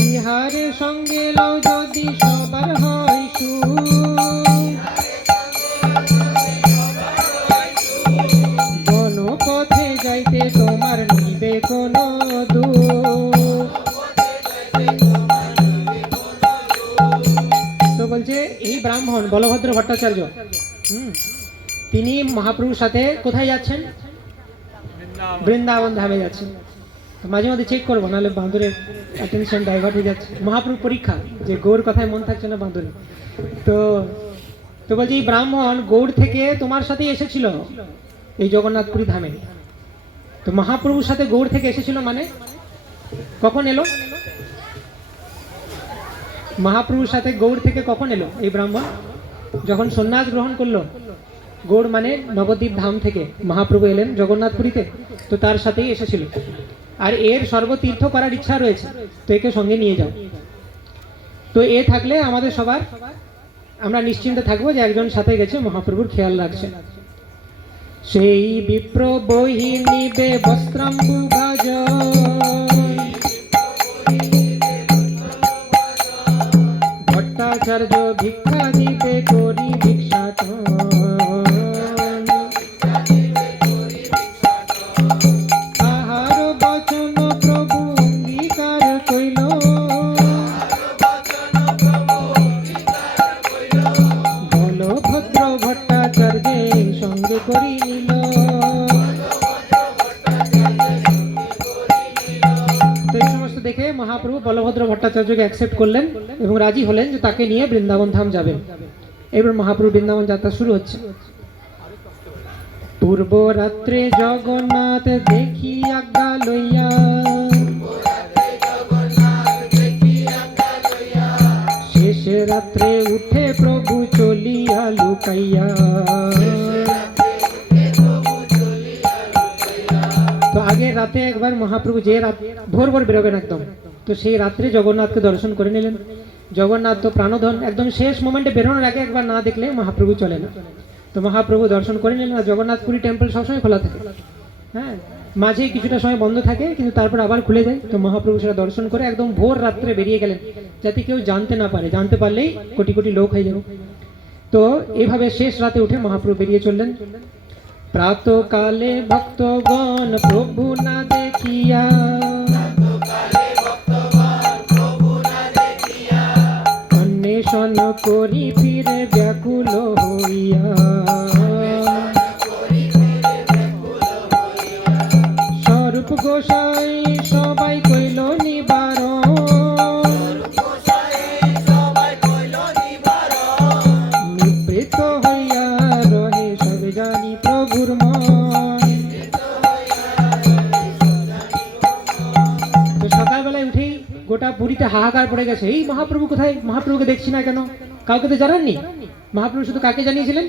ইহার সঙ্গে লও যদি সবার হয় সুখ, বন পথে যাইতে তোমার নিবে কোনো দুঃখ। তো বলছে এই ব্রাহ্মণ বলভদ্র ভট্টাচার্য, তিনি মহাপ্রভুর সাথে কোথায় যাচ্ছেন, বৃন্দাবন ধামে যাচ্ছেন। তো মাঝে মাঝে চেক করবো, নাহলে বাঁদরের অ্যাটেনশন ডাইভার্ট হয়ে যাচ্ছে। মহাপ্রভু পরীক্ষা যে গৌর কথায় মন থাকছে না বাঁদরে। তো তো বলছি এই ব্রাহ্মণ গৌড় থেকে তোমার সাথেই এসেছিল এই জগন্নাথপুরী ধামে। তো মহাপ্রভুর সাথে গৌড় থেকে এসেছিল মানে কখন এলো, মহাপ্রভুর সাথে গৌড় থেকে কখন এলো এই ব্রাহ্মণ, যখন সন্ন্যাস গ্রহণ করলো। গৌড় মানে নবদ্বীপ ধাম থেকে মহাপ্রভু এলেন জগন্নাথপুরীতে, তো তার সাথেই এসেছিল। আর এর সর্বতীর্থ করার ইচ্ছা রয়েছে, তো একে সঙ্গে নিয়ে যাও। তো এ থাকলে আমাদের সবার, আমরা নিশ্চিন্তে থাকবো যে একজন সাথে গেছে, মহাপ্রভুর খেয়াল রাখছে। সেই বিপ্র বহি নিবে বস্ত্রাম্বু ভাজ, ভট্টাচার্য ভিক্ষা দিবে করি ভিক্ষাটন, আহার বচন প্রভু অঙ্গীকার কইল, বলভদ্র ভট্টাচার্যে সঙ্গে করি নিল। তো এই সমস্ত দেখে মহাপ্রভু বলভদ্র ভট্টাচার্যকে অ্যাকসেপ্ট করলেন এবং রাজি হলেন যে তাকে নিয়ে বৃন্দাবন ধাম যাবেন। এবার মহাপ্রভু বৃন্দাবন যাত্রা শুরু হচ্ছে। পূর্ব রাত্রে জগন্নাথ দেখি আজ্ঞা লইয়া, শেষ রাত্রে উঠে প্রভু চলিয়া লুকাইয়া। তো আগে রাতে একবার মহাপ্রভু যে রাত ভোর ভোর বেরোবেন একদম, তো সেই রাত্রে জগন্নাথকে দর্শন করে নিলেন। জগন্নাথ তো প্রাণধন, একদম শেষ মোমেন্টে বেরোনোর আগে একবার না দেখলে মহাপ্রভু চলে না। তো মহাপ্রভু দর্শন করে নিলেন। আর জগন্নাথপুরী টেম্পল সবসময় খোলা থাকে, হ্যাঁ, মাঝে কিছুটা সময় বন্ধ থাকে কিন্তু তারপর আবার খুলে যায়। তো মহাপ্রভু সেটা দর্শন করে একদম ভোর রাত্রে বেরিয়ে গেলেন, যাতে কেউ জানতে না পারে, জানতে পারলেই কোটি কোটি লোক হয়ে যাবে। তো এইভাবে শেষ রাতে উঠে মহাপ্রভু বেরিয়ে চললেন। প্রাতকালে ভক্তগণ প্রভু না দেখিয়া, অন্বেষণ করি ফিরে ব্যাকুল হইয়া, স্বরূপ গোসাই সবাই কইল নিবারণ, নিবৃত্ত হইয়া রহে সবে জানি প্রভুর মন। তো সকালবেলায় উঠেই গোটা পুরীতে হাহাকার পড়ে গেছে, এই মহাপ্রভু কোথায়, মহাপ্রভুকে দেখছি না কেন। কাউকে তো জানাননি মহাপ্রভু, শুধু কাকে জানিয়েছিলেন?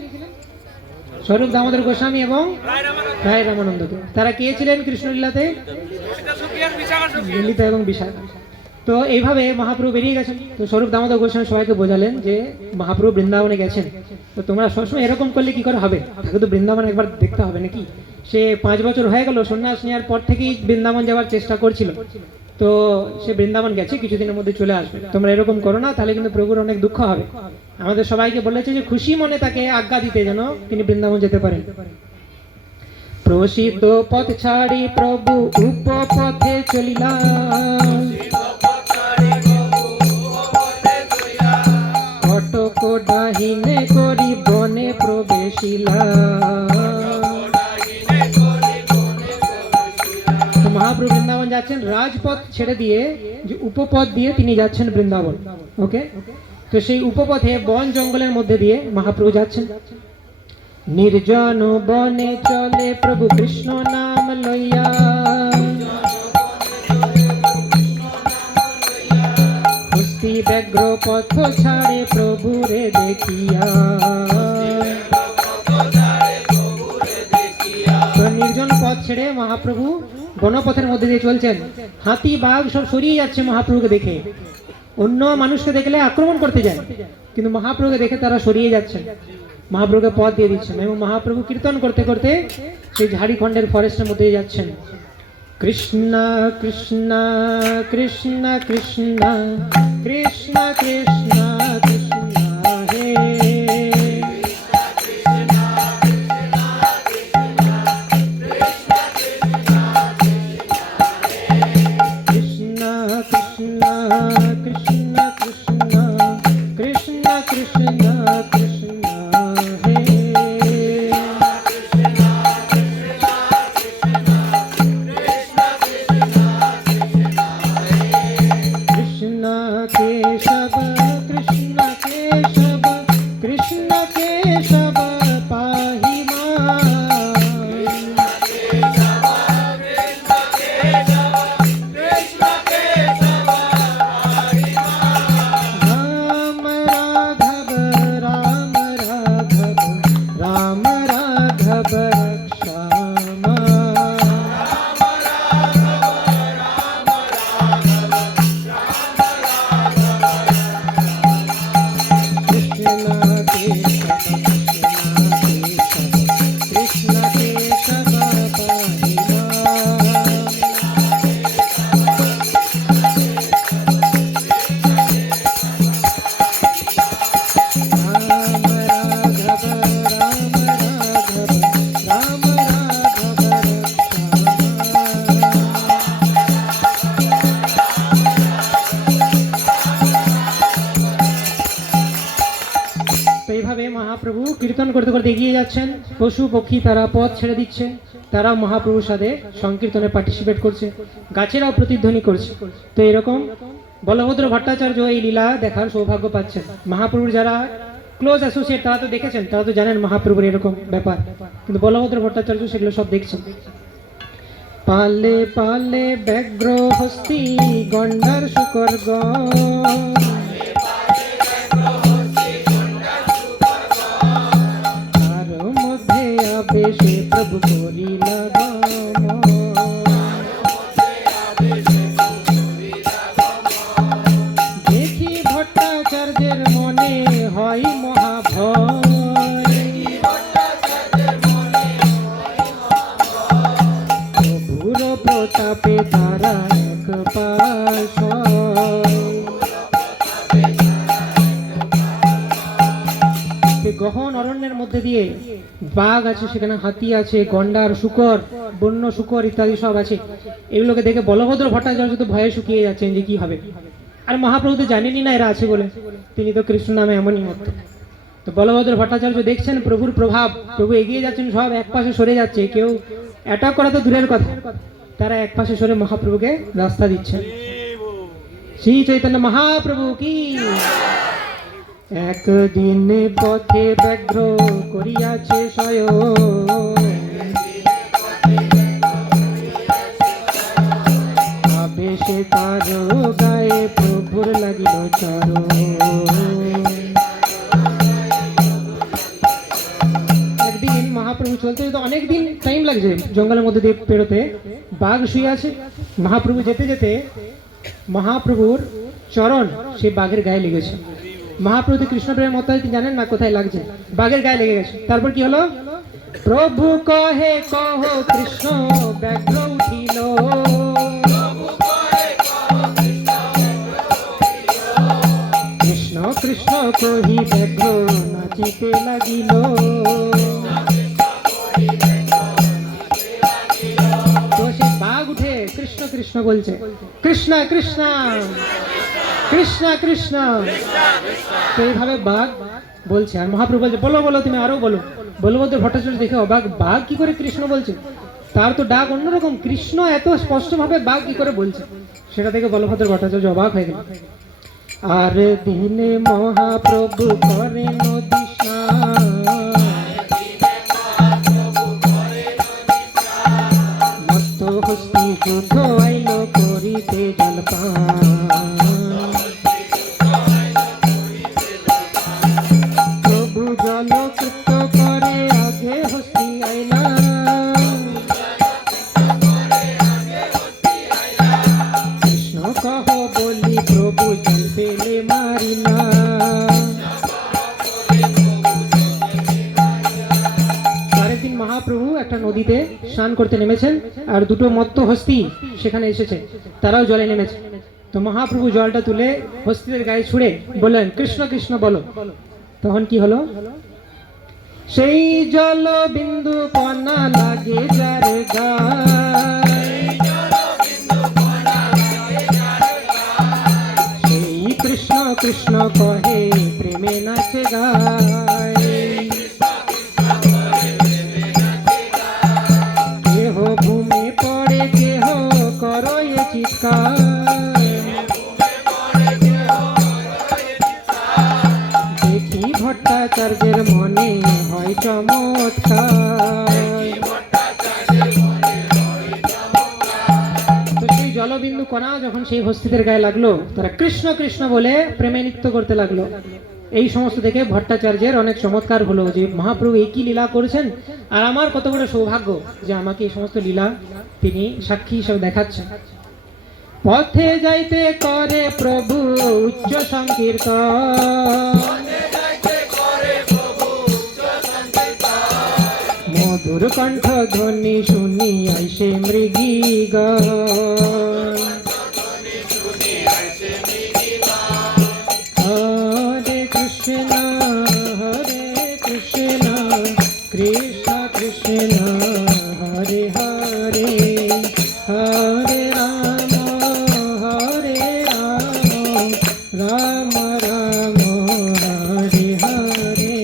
স্বরূপ দামোদর গোস্বামী এবং রায় রামানন্দকে। তারা কে ছিলেন কৃষ্ণলীলাতে? ললিতা এবং বিশাখা। তো এইভাবে মহাপ্রভু বেরিয়ে গেছেন। তো স্বরূপ দামোদর গোস্বামী সবাইকে বোঝালেন যে মহাপ্রভু বৃন্দাবনে গেছেন, তো তোমরা সবসময় এরকম করলে কি করে হবে, তাকে তো বৃন্দাবন একবার দেখতে হবে নাকি। সে 5 বছর হয়ে গেল সন্ন্যাস নেওয়ার পর থেকেই বৃন্দাবন যাওয়ার চেষ্টা করছিল। তো সে বৃন্দাবন গেছে, কিছুদিনের মধ্যে চলে আসবে। তোমরা এরকম করো না, তাহলে কিন্তু প্রভুর অনেক দুঃখ হবে। আমাদের সবাইকে বলেছে যে খুশি মনে তাকে আজ্ঞা দিতে, যেন তিনি বৃন্দাবন যেতে পারেন। প্রসিদ্ধ পথ ছাড়ি প্রভু উপপথে চলিলা, কটক ডাহিনে করি বনে প্রবেশিলা। মহাপ্রভু বৃন্দাবন যাচ্ছেন, রাজপথ ছেড়ে দিয়ে যে উপপথ দিয়ে তিনি যাচ্ছেন বৃন্দাবন। ওকে, তো সেই উপপথে বন জঙ্গলের মধ্যে দিয়ে মহাপ্রভু যাচ্ছেন। নির্জন বনে চলে প্রভু কৃষ্ণ নাম লইয়া, হস্তি ব্যাঘ্র পথ ছাড়ে প্রভুরে দেখিয়া। তো নির্জন পথ ছেড়ে মহাপ্রভু বনপথের মধ্যে দিয়ে চলছেন। হাতি বাঘ সব সরিয়ে যাচ্ছে মহাপ্রভুকে দেখে। অন্য মানুষকে দেখলে আক্রমণ করতে যায়, কিন্তু মহাপ্রভুকে দেখে তারা সরিয়ে যাচ্ছেন, মহাপ্রভুকে পথ দিয়ে দিচ্ছেন। এবং মহাপ্রভু কীর্তন করতে করতে সেই ঝাড়িখণ্ডের ফরেস্টের মধ্যে যাচ্ছেন। কৃষ্ণ কৃষ্ণ কৃষ্ণ কৃষ্ণ কৃষ্ণ কৃষ্ণ কৃষ্ণ হে, কৃষ্ণ কৃষ্ণ কৃষ্ণ কৃষ্ণ কৃষ্ণ কৃষ্ণ কৃষ্ণ হে, কৃষ্ণ কেশব কৃষ্ণ করতে করতে এগিয়ে যাচ্ছেন, পশু পক্ষী তারা পথ ছেড়ে দিচ্ছেন, তারা মহাপ্রভুর সাথে সংকীর্তনে পার্টিসিপেট করছে, গাছেরাও প্রতিধ্বনি করছে। তো এরকম বলভদ্র ভট্টাচার্য এই লীলা দেখার সৌভাগ্য পাচ্ছেন। মহাপ্রভুর যারা ক্লোজ অ্যাসোসিয়েট তারা তো দেখেছেন, তারা তো জানেন মহাপ্রভুর এরকম ব্যাপার, কিন্তু বলভদ্র ভট্টাচার্য সেগুলো সব দেখছেন। পালে পালে ব্যগ্র হস্তি গন্ডার শুকর তার মধ্যে আবেশে প্রভু করিলা দেখি ভট্টাচার্যের মনে হয় মহাভয়, প্রভুর প্রতাপে তারা এক পাশ গহন অরণ্যের মধ্যে দিয়ে বাঘ আছে, সেখানে হাতি আছে, গন্ডার, শুকর, বন্য শুকর ইত্যাদি সব আছে। এগুলোকে দেখে বলভদ্র ভট্টাচার্য তো ভয়ে শুকিয়ে যাচ্ছেন যে কি হবে। আর মহাপ্রভু তো জানেনই না এরা আছে বলে, তিনি তো কৃষ্ণ নামে এমনই মত। তো বলভদ্র ভট্টাচার্য দেখছেন প্রভুর প্রভাব, প্রভু এগিয়ে যাচ্ছেন, সব এক পাশে সরে যাচ্ছে, কেউ অ্যাটাক করা তো দূরের কথা, তারা এক পাশে সরে মহাপ্রভুকে রাস্তা দিচ্ছেন। শ্রী চৈতন্য মহাপ্রভু কি। একদিন পথে ব্যগ্র করিয়াছে শয়ন, আবেশে তার গায়ে প্রভুর লাগিল চরণ। একদিন মহাপ্রভু চলতে যেতে অনেকদিন টাইম লাগছে, জঙ্গলের মধ্যে দিয়ে পেরোতে, বাঘ শুয়ে আছে। মহাপ্রভু যেতে যেতে মহাপ্রভুর চরণ সেই বাঘের গায়ে লেগেছে। মহাপ্রভু কৃষ্ণ প্রেমের মতো জানেন না কোথায় লাগছে, বাঘের গায়ে লেগে গেছে। তারপর কি হলো, প্রভু কহে কহ কৃষ্ণ ব্যগ্র উঠিল, কৃষ্ণ কৃষ্ণ কহি ব্যগ্র নাচিতে লাগিল। তো সে বাঘ উঠে কৃষ্ণ কৃষ্ণ বলছে, কৃষ্ণ কৃষ্ণ কৃষ্ণ কৃষ্ণ, তো এইভাবে বাঘ বলছে। আর মহাপ্রভু বলছে বলো বলো, তুমি আরো বলো। বলভদ্র ভট্টাচার্য দেখে অবাক, বাঘ কি করে কৃষ্ণ বলছে, তার তো ডাক অন্যরকম, কৃষ্ণ এত স্পষ্ট ভাবে বাঘ কি করে বলছে। সেটা থেকে বলভদ্র ভট্টাচার্য অবাক হয়ে গেল। আর দিনে মহাপ্রভু করেন নদী স্নান, মত্ত হস্তি যুদ্ধ আইল করিতে জলপান, প্রভু জলকৃত করে আগে হস্তি আইলা, কৃষ্ণ কহ বলি প্রভু জল পেলে মারিলা। পরের দিন মহাপ্রভু একটা নদীতে স্নান করতে নেমেছেন, আর দুটো মত্ত হস্তি সেখানে এসেছে, তারাও জলে নেমেছে। তো মহাপ্রভু জলটা তুলে হস্তিদের গায়ে ছুঁড়ে বললেন কৃষ্ণ কৃষ্ণ বলো। তখন কি হলো, সেই জল বিন্দু কণা লাগে যার গায়ে, সেই কৃষ্ণ কৃষ্ণ কহে প্রেমে নাচে গায়, কেহ ভূমে পড়ে কেহ করয় চিৎকার, দেখি ভট্টাচার্যের মনে হয় চমৎকার। তো সেই জলবিন্দু কণা যখন সেই হস্তিদের গায়ে লাগলো, তারা কৃষ্ণ কৃষ্ণ বলে প্রেমে নৃত্য করতে লাগলো। এই সমস্ত দেখে ভট্টাচার্যের অনেক চমৎকার হলো যে মহাপ্রভু এই কি লীলা করেছেন, আর আমার কত বড় সৌভাগ্য যে আমাকে এই সমস্ত লীলা তিনি সাক্ষী হিসেবে দেখাচ্ছেন। পথে যাইতে করে প্রভু উচ্চ সংকীর্তন, মধুর কণ্ঠ ধ্বনি শুনি আইসে মৃগীগণ, হরে কৃষ্ণ কৃষ্ণ কৃষ্ণ হরে হরে, হরে রাম রাম রাম হরে হরে।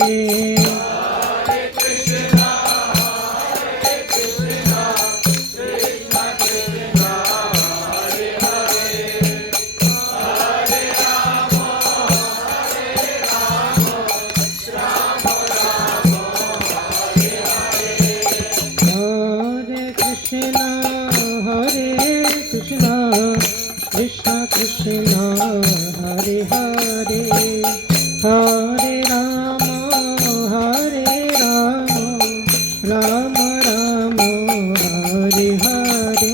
কৃষ্ণ হরে হরে হরে রাম রাম রাম হরে হরে।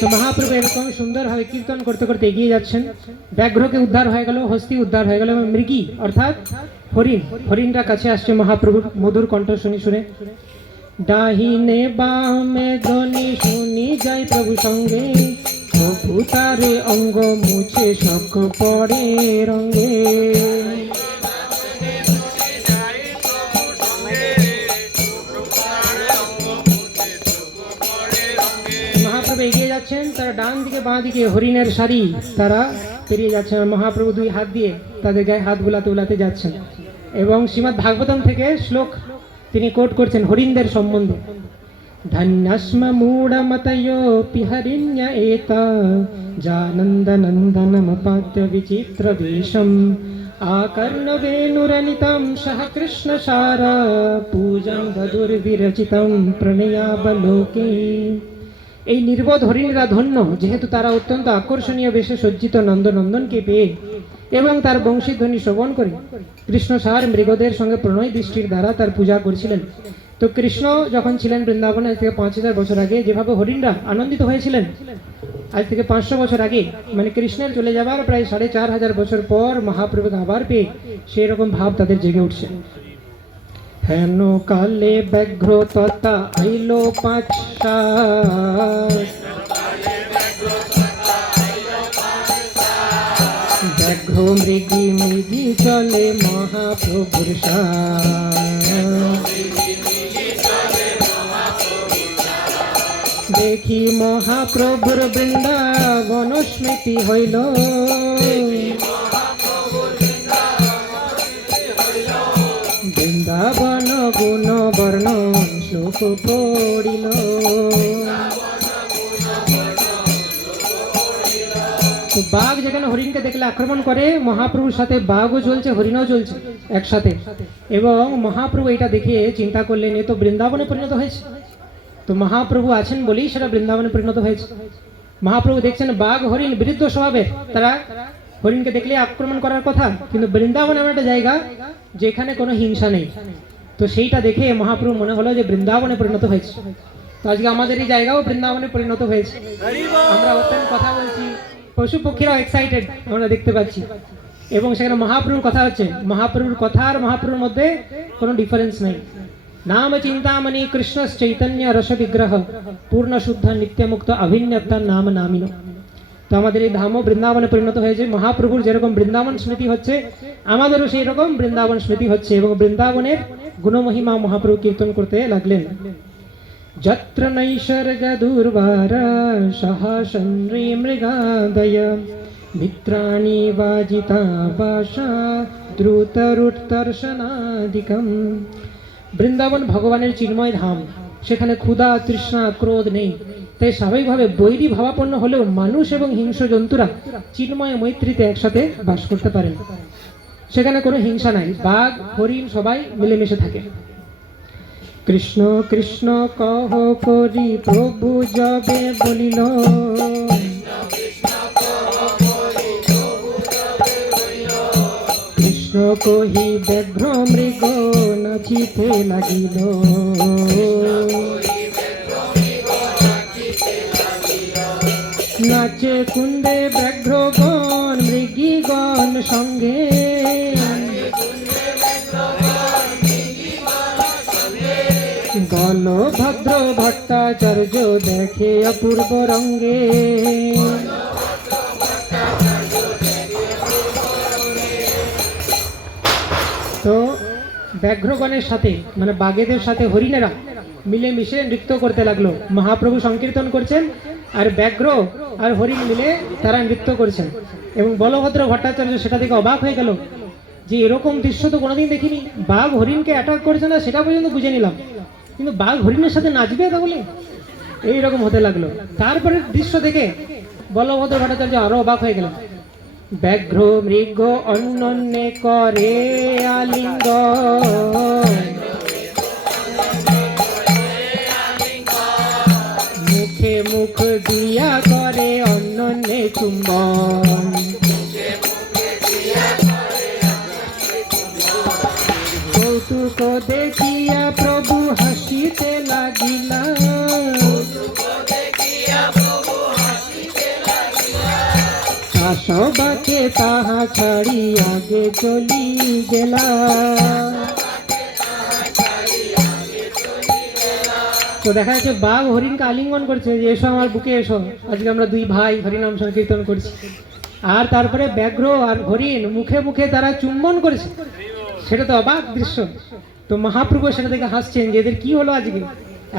তো মহাপ্রভু এরকম সুন্দরভাবে কীর্তন করতে করতে এগিয়ে যাচ্ছেন। ব্যাঘ্রকে উদ্ধার হয়ে গেল, হস্তি উদ্ধার হয়ে গেল, এবং মৃগী অর্থাৎ হরিণরা কাছে আসছে মহাপ্রভুর মধুর কণ্ঠ শুনি শুনে। ডাহিনে বামে ধ্বনি শুনি যায় প্রভু সঙ্গে, প্রভু তারে অঙ্গ মুছে শখ পড়ে রঙ্গে। মহাপ্রভু এগিয়ে যাচ্ছেন, তারা ডান দিকে বাঁ দিকে হরিণের সারি তারা পেরিয়ে যাচ্ছেন। মহাপ্রভু দুই হাত দিয়ে তাদের গায়ে হাত বুলাতে বুলাতে যাচ্ছেন, এবং শ্রীমদ্ ভাগবতম থেকে শ্লোক তিনি কোট করছেন হরিণদের সম্বন্ধে। ধন্যস্ম মূঢ়মতয়োপি হরিণ্য এতা জানন্দ নন্দনমপাদ্য বিচিত্র বেশম আকর্ণবেণুরনিতম সহ কৃষ্ণ সার পূজং দদুর্বিরচিতম প্রণয়াবলোকে। এই নির্বোধ হরিণরা ধন্য, যেহেতু তারা অত্যন্ত আকর্ষণীয় বেশে সজ্জিত নন্দনন্দনকে পেয়ে এবং তার বংশীধ্বনি শ্রবণ করে কৃষ্ণ সার মৃগদের সঙ্গে প্রণয় দৃষ্টির দ্বারা তার পূজা করেছিলেন। তো কৃষ্ণ যখন ছিলেন বৃন্দাবনে, আজ থেকে 5000 বছর আগে যেভাবে হরিণরা আনন্দিত হয়েছিলেন, আজ থেকে 500 বছর আগে, মানে কৃষ্ণের চলে যাবার প্রায় 4500 বছর পর মহাপ্রভুকে আবার পেয়ে সেই রকম ভাব তাদের জেগে উঠছে। হেন কালে ব্যাঘ্র তথা আইল 5-7, ব্যাঘ্র মৃগী মৃগী চলে মহাপ্রভুর সাথ। দেখি মহাপ্রভুর বৃন্দাবন স্মৃতি হইল, বৃন্দাবন গুণ বর্ণন শ্লোক পড়িল। বাঘ যেখানে হরিণকে দেখলে আক্রমণ করে, মহাপ্রভুর সাথে বাঘও চলছে, হরিণও চলছে একসাথে, এবং মহাপ্রভু এটা দেখে চিন্তা করলেন এ তো বৃন্দাবনে পরিণত হয়েছে। তো মহাপ্রভু আছেন বলেই সেটা বৃন্দাবনে পরিণত হয়েছে। মহাপ্রভু দেখছেন বাঘ হরিণ বিরুদ্ধ স্বভাবের, তারা হরিণকে দেখলে আক্রমণ করার কথা, কিন্তু বৃন্দাবন এমন একটা জায়গা যেখানে কোনো হিংসা নেই। তো সেইটা দেখে মহাপ্রভু মনে হলো যে বৃন্দাবনে পরিণত হয়েছে। তো আজকে আমাদের এই জায়গাও বৃন্দাবনে পরিণত হয়েছে। আমরা অত্যন্ত কথা বলছি, পশু পক্ষীরাও এক্সাইটেড আমরা দেখতে পাচ্ছি, এবং সেখানে মহাপ্রভুর কথা হচ্ছে। মহাপ্রভুর কথা আর মহাপ্রভুর মধ্যে কোনো ডিফারেন্স নেই। নাম চিন্তামণি কৃষ্ণ চৈতন্য রস বিগ্রহ পূর্ণ শুদ্ধ নিত্যমুক্ত অভিন্নতা নাম নামিন। তো আমাদের এই ধামও বৃন্দাবনে পরিণত হয়েছে। মহাপ্রভুর যেরকম বৃন্দাবন স্মৃতি হচ্ছে, আমাদেরও সেই রকম বৃন্দাবন স্মৃতি হচ্ছে, এবং বৃন্দাবনের গুণমহিমা মহাপ্রভু কীর্তন করতে লাগলেন। যত্র নৈসর্গ দুর্বার সহসন্দ্রী মৃগাদয় মিত্রাণি বাজিতা বাসা দ্রুতরুৎতর্ষণাদিকম। বৃন্দাবন ভগবানের চিন্ময় ধাম, সেখানে ক্ষুধা তৃষ্ণা ক্রোধ নেই, তাই স্বাভাবিকভাবে বৈরী ভাবাপন্ন হলেও মানুষ এবং হিংস্র জন্তুরা চিন্ময় মৈত্রীতে একসাথে বাস করতে পারেন। সেখানে কোনো হিংসা নাই, বাঘ হরিণ সবাই মিলেমিশে থাকে। কৃষ্ণ কৃষ্ণ কহ করি প্রভু যবে বলিল, কৃষ্ণ কহি ব্যাঘ্র মৃগ নাচিতে লাগিল। নাচে কুন্দে ব্যাঘ্রগণ মৃগীগণ সঙ্গে, বলভদ্র ভট্টাচার্য দেখে অপূর্ব রঙ্গে। তো ব্যাঘ্রগণের সাথে মানে বাঘেদের সাথে হরিণেরা মিলেমিশে নৃত্য করতে লাগলো। মহাপ্রভু সংকীর্তন করছেন আর ব্যাঘ্র আর হরিণ মিলে তারা নৃত্য করছেন, এবং বলভদ্র ভট্টাচার্য সেটা দেখে অবাক হয়ে গেল যে এরকম দৃশ্য তো কোনোদিন দেখিনি। বাঘ হরিণকে অ্যাটাক করছে না সেটা পর্যন্ত বুঝে নিলাম, কিন্তু বাঘ হরিণের সাথে নাচবে তাহলে? এইরকম হতে লাগলো। তারপরে দৃশ্য দেখে বলভদ্র ভট্টাচার্য আরো অবাক হয়ে গেলেন। ব্যাঘ্র মৃগ অন্যন্যে করে আলিঙ্গন, মুখে মুখ দিয়া করে অন্যন্যে চুম্বন। কৌতুক দেখিয়া প্রভু হাসিতে লাগিলা, সবাকে তাহা ছাড়ি আগে চলি গেলা। তো দেখা যাচ্ছে বাঘ হরিণকে আলিঙ্গন করছে যে এসো আমার বুকে এসো, আজকে আমরা দুই ভাই হরিনাম সংকীর্তন করছি। আর তারপরে ব্যাঘ্র আর হরিণ মুখে মুখে তারা চুম্বন করেছে, সেটা তো অবাক দৃশ্য। তো মহাপ্রভু সেটা দেখে হাসছেন যে এদের কি হলো, আজকে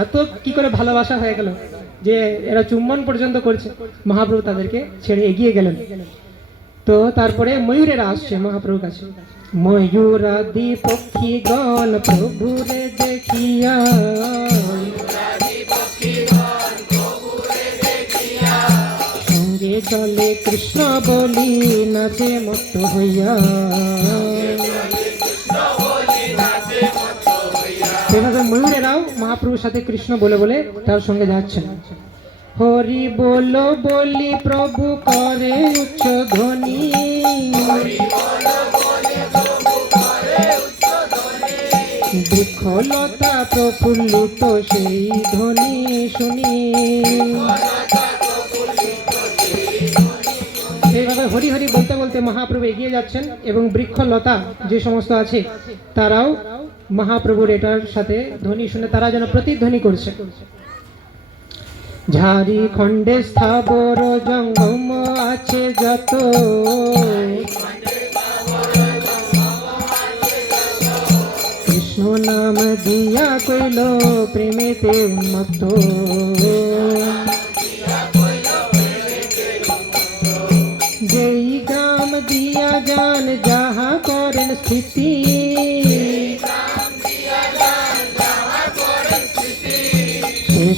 এত কি করে ভালোবাসা হয়ে গেল যে এরা চুম্বন পর্যন্ত করছে। মহাপ্রভু তাদেরকে ছেড়ে এগিয়ে গেলেন। তো তারপরে ময়ূরেরা আসছে মহাপ্রভুর কাছে। ময়ূরাদি পক্ষীগণ প্রভুরে দেখিয়া, সঙ্গে চলে কৃষ্ণ বলি নাচে মত্ত হইয়া। সেভাবে ময়ূরেরাও মহাপ্রভুর সাথে কৃষ্ণ বলে বলে তার সঙ্গে যাচ্ছেন। হরি বলো বলি প্রভু করে উচ্চ ধ্বনি, বৃক্ষলতা প্রফুল্লিত সেই ধ্বনি শুনি। এইভাবে হরি হরি বলতে বলতে মহাপ্রভু এগিয়ে যাচ্ছেন এবং বৃক্ষলতা যে সমস্ত আছে তারাও মহাপ্রভুর এটার সাথে ধ্বনি শুনে তারা যেন প্রতিধ্বনি করছে। ঝাড়িখণ্ডে স্থাবর জঙ্গম আছে যত, কৃষ্ণ নাম দিয়া কইল প্রেমেতে উন্মত্ত। যেই গ্রাম দিয়া যান যাহা করেন স্থিতি,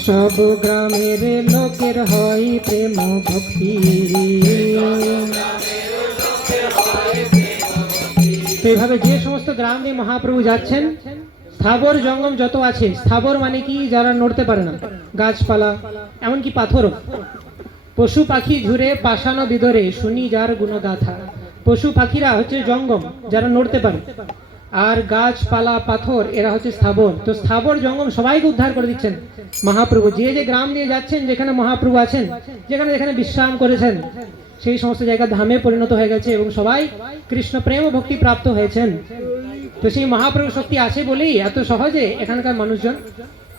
সব গ্রামের লোকের হয় প্রেম ভক্তি। এইভাবে যে সমস্ত গ্রামে মহাপ্রভু যাচ্ছেন, স্থাবর জঙ্গম যত আছে, স্থাবর মানে কি যারা নড়তে পারে না, গাছপালা এমনকি পাথরও, পশু পাখি ঝুরে পাষাণ বিদরে শুনি যার গুণগাথা। পশু পাখিরা হচ্ছে জঙ্গম যারা নড়তে পারে, আর গাছপালা পাথর এরা হচ্ছে স্থাবর। তো স্থাবর জঙ্গম সবাইকে উদ্ধার করে দিচ্ছেন মহাপ্রভু। যে যে গ্রাম দিয়ে যাচ্ছেন, যেখানে মহাপ্রভু আছেন, যেখানে যেখানে বিশ্রাম করেছেন, সেই সমস্ত জায়গা ধামে পরিণত হয়ে গেছে এবং সবাই কৃষ্ণ প্রেম ও ভক্তি প্রাপ্ত হয়েছেন। তো সেই মহাপ্রভু শক্তি আছে বলেই এত সহজে এখানকার মানুষজন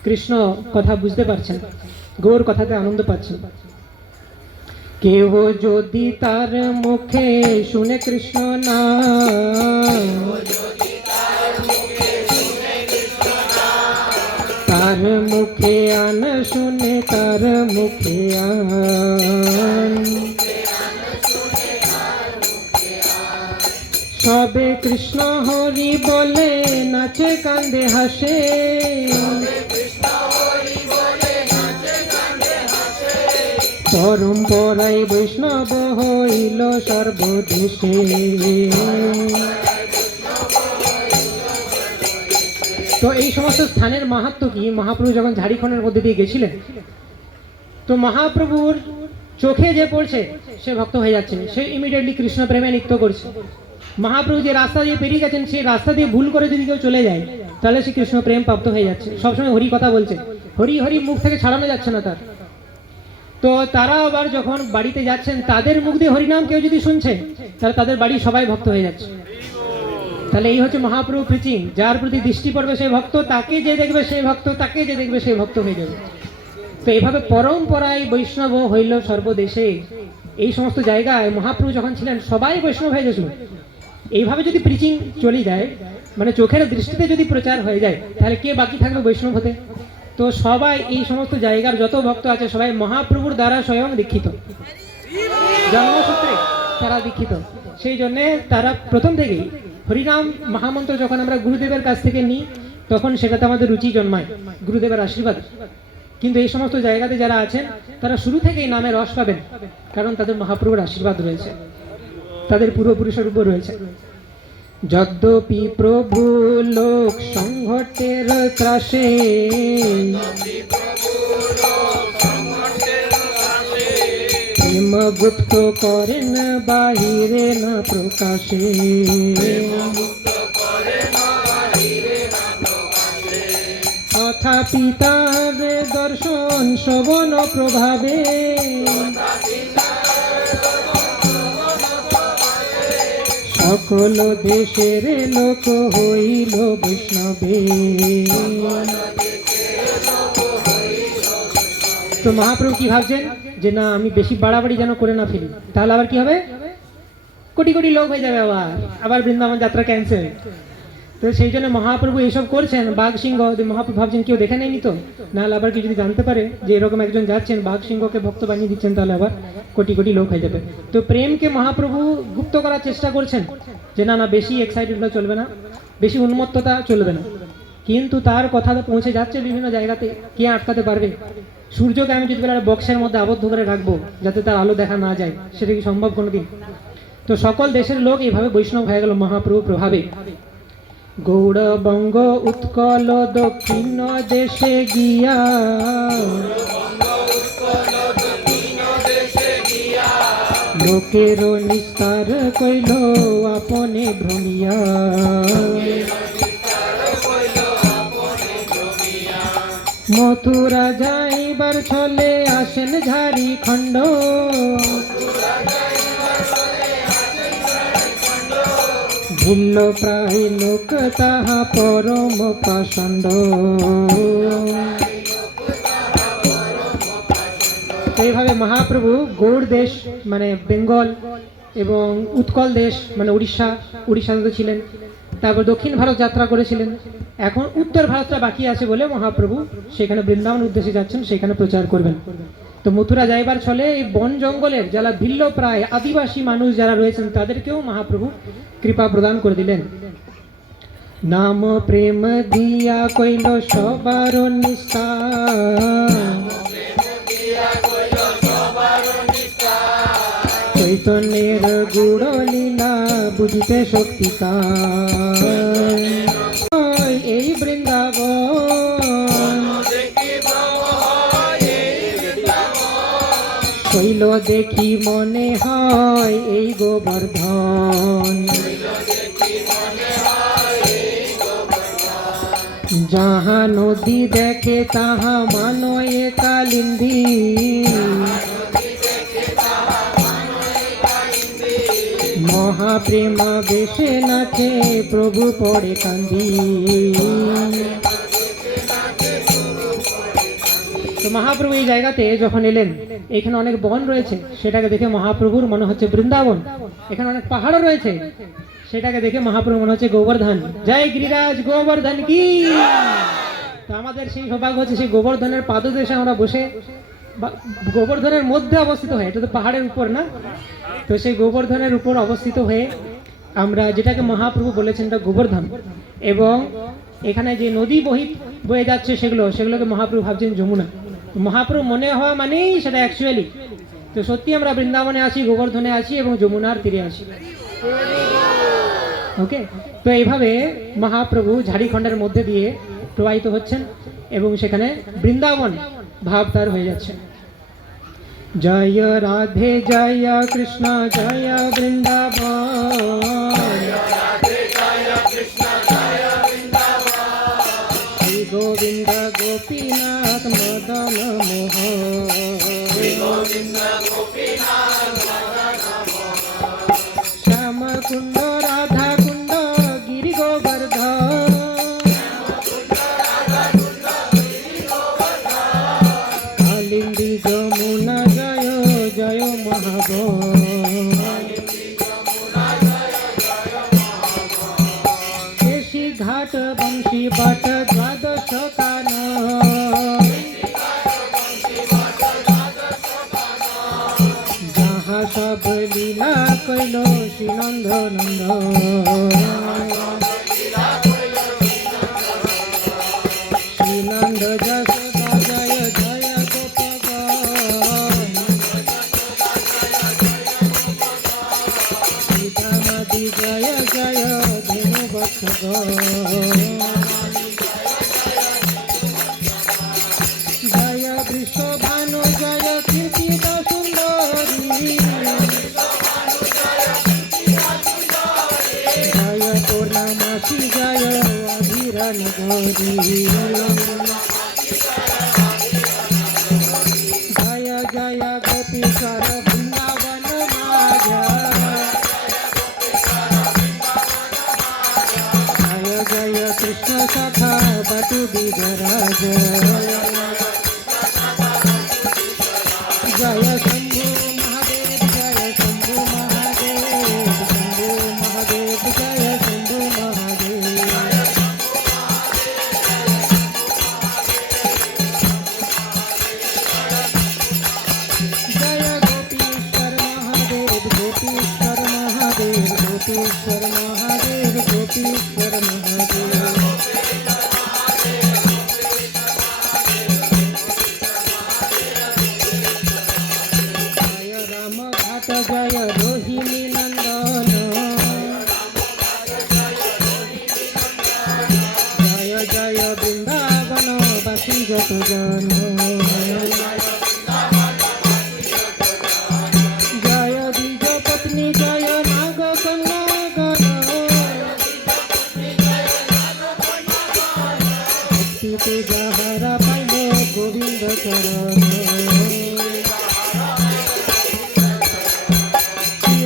কৃষ্ণ কথা বুঝতে পারছেন, গৌর কথাতে আনন্দ পাচ্ছেন। কেউ যদি তার মুখে শুনে কৃষ্ণ নাম, তার মুখে আন শুনে তার মুখে আন, সবে কৃষ্ণ হরি বলে নাচে কান্দে হাসে, পরম্পরায় বৈষ্ণব হইল সর্বদেশে। তো এই সমস্ত স্থানের মাহাত্ম্য কি, মহাপ্রভু যখন ঝাড়িখণ্ডের মধ্যে দিয়ে গেছিলেন, তো মহাপ্রভুর চোখে যে পড়ছে সে ভক্ত হয়ে যাচ্ছে, সে ইমিডিয়েটলি কৃষ্ণ প্রেমে নৃত্য করছে। মহাপ্রভু যে রাস্তা দিয়ে পেরিয়ে গেছেন, সেই রাস্তা দিয়ে ভুল করে যদি কেউ চলে যায় তাহলে সে কৃষ্ণ প্রেম প্রাপ্ত হয়ে যাচ্ছে। সবসময় হরি কথা বলছে, হরি হরি মুখ থেকে ছাড়ানো যাচ্ছে না তার। তো তারা আবার যখন বাড়িতে যাচ্ছেন, তাদের মুখ দিয়ে হরিনাম কেউ যদি শুনছে তাহলে তাদের বাড়ি সবাই ভক্ত হয়ে যাচ্ছে। তাহলে এই হচ্ছে মহাপ্রভু প্রিচিং, যার প্রতি দৃষ্টি পড়বে সেই ভক্ত, তাকে যে দেখবে সেই ভক্ত, তাকে যে দেখবে সেই ভক্ত হয়ে যাবে। তো এইভাবে পরম্পরায় বৈষ্ণব হইল সর্বদেশে। এই সমস্ত জায়গায় মহাপ্রভু যখন ছিলেন সবাই বৈষ্ণব হয়ে গেছিল। এইভাবে যদি প্রিচিং চলে যায়, মানে চোখের দৃষ্টিতে যদি প্রচার হয়ে যায়, তাহলে কে বাকি থাকবে বৈষ্ণব হতে? তো সবাই এই সমস্ত জায়গার যত ভক্ত আছে সবাই মহাপ্রভুর দ্বারা স্বয়ং দীক্ষিত, জন্মসূত্রে তারা দীক্ষিত। সেই জন্যে তারা প্রথম থেকেই হরিনাম মহামন্ত্র যখন আমরা গুরুদেবের কাছ থেকে নিই, তখন সেটাতে আমাদের রুচি জন্মায়, গুরুদেবের আশীর্বাদ। কিন্তু এই সমস্ত জায়গাতে যারা আছেন তারা শুরু থেকেই নামে রস পাবেন, কারণ তাদের মহাপ্রভুর আশীর্বাদ রয়েছে, তাদের পূর্বপুরুষের উপর রয়েছে। যদ্যপি প্রভু লোক সংঘটের ত্রাসে, প্রেম গুপ্ত করেন বাহিরে না প্রকাশে, তথাপি তার দর্শন শ্রবণ প্রভাবে, সকল দেশের লোক হইল বৈষ্ণবে। তো মহাপ্রভু কি ভাবছেন যে না আমি বেশি বাড়াবাড়ি যেন করে না ফেলি, তাহলে আবার কি হবে, কোটি কোটি লোক হয়ে যাবে, আবার বৃন্দাবন যাত্রা ক্যান্সেল। তো সেই জন্য মহাপ্রভু এইসব করছেন। বাঘ সিংহ মহাপ্রভু ভাবছেন কেউ দেখে নেয়নি তো, নাহলে আবার কেউ যদি জানতে পারে যে এরকম একজন যাচ্ছেন বাঘ সিংহকে ভক্ত বানিয়ে দিচ্ছেন, তাহলে আবার কোটি কোটি লোক হয়ে যাবে। তো প্রেমকে মহাপ্রভু গুপ্ত করার চেষ্টা করছেন যে না না বেশি এক্সাইটেড হলে চলবে না, বেশি উন্মত্ততা চলবে না। কিন্তু তার কথা পৌঁছে যাচ্ছে বিভিন্ন জায়গাতে, কে আটকাতে পারবে? সূর্যকে আমি যদি একটা বক্সের মধ্যে আবদ্ধ করে রাখবো যাতে তার আলো দেখা না যায়, সেটা কি সম্ভব কোনোদিন? তো সকল দেশের লোক এইভাবে বৈষ্ণব হয়ে গেল মহাপ্রভু প্রভাবে। গৌড়বঙ্গ উৎকল দক্ষিণ দেশে গিয়া, লোকের নিস্তার কইল আপনে ভ্রমিয়া, মথুরা যাইবার ছলে আসেন ঝাড়িখণ্ড, ভুল্ল প্রায় লোক তাহা পরম পাষণ্ড। এইভাবে মহাপ্রভু গৌড় দেশ মানে বেঙ্গল এবং উৎকল দেশ মানে উড়িষ্যাতে ছিলেন, তারপর দক্ষিণ ভারত যাত্রা করেছিলেন। এখন উত্তর ভারতটা বাকি আছে বলে মহাপ্রভু সেখানে বৃন্দাবন উদ্দেশ্যে যাচ্ছেন, সেখানে প্রচার করবেন। তো মথুরা যাইবার ছলে এই বন জঙ্গলের যারা ভিল্ল প্রায় আদিবাসী মানুষ যারা রয়েছেন তাদেরকেও মহাপ্রভু কৃপা প্রদান করে দিলেন। নাম প্রেম দিয়া কইল সবার নিস্তার, চৈতন্যের গুড় লীলা বুঝিতে শক্তিকার, এই বৃন্দাবন শৈল দেখি মনে হয় এই গোবর্ধন, যাহা নদী দেখে তাহা মানয় কালিন্দী, মহাপ্রেমা বেশে নাচে প্রভু পড়ে কান্দি। তো মহাপ্রভু এই জায়গাতে যখন এলেন, এখানে অনেক বন রয়েছে, সেটাকে দেখে মহাপ্রভুর মনে হচ্ছে বৃন্দাবন। এখানে অনেক পাহাড়ও রয়েছে, সেটাকে দেখে মহাপ্রভু মনে হচ্ছে গোবর্ধন। জয় গিরিরাজ গোবর্ধন কি। তো আমাদের সেই সৌভাগ্য হচ্ছে সেই গোবর্ধনের পাদদেশে আমরা বসে, গোবর্ধনের মধ্যে অবস্থিত হয়ে, এটা তো পাহাড়ের উপর না, তো সেই গোবর্ধনের উপর অবস্থিত হয়ে আমরা যেটাকে মহাপ্রভু বলেছেন এটা গোবর্ধন, এবং এখানে যে নদী বয়ে যাচ্ছে সেগুলোকে মহাপ্রভু ভাবছেন যমুনা। মহাপ্রভু মনে হওয়া মানেই সেটা অ্যাকচুয়ালি। তো সত্যি আমরা বৃন্দাবনে আছি, গোবর্ধনে আছি এবং যমুনার তীরে আছি। ওকে, তো এইভাবে মহাপ্রভু ঝাড়িখণ্ডের মধ্যে দিয়ে প্রবাহিত হচ্ছেন এবং সেখানে বৃন্দাবন ভাব তার হয়ে যাচ্ছে। জয় রাধে জয় কৃষ্ণ জয় বৃন্দাবন, শ্রী গোবিন্দ গোপীনাথ মদন মোহন, শ্যাম কুণ্ড রাধা কুণ্ড গিরি গোবর্ধন, কালিন্দী যমুনা জয় জয় মহাবন, কেশি ঘাট বংশী বট দ্বাদশ কান, যাহা সব লীলা কইল শ্রীনন্দ নন্দ, শ্রীনন্দ যশোদা জয় জয় जय जय गोपीश्वर वृंदावन माझ्या जय जय कृष्ण सखा बटू बिगराज जय शंभु महादेव जय शंभु महादेव शंभु महादेव जय शंभु महादेव जय गोपीश्वर महादेव गोपीश्वर महादेव गोपीश्वर महादेव गोपीश्वर महादेव जय राम घाट जय रोहिणी नंदन जय जय वृंदावन बासी जत जन जय द्विज पत्नी जय नाग कन्या गण भक्ति पूजा हरा पाइले गोविंद चरण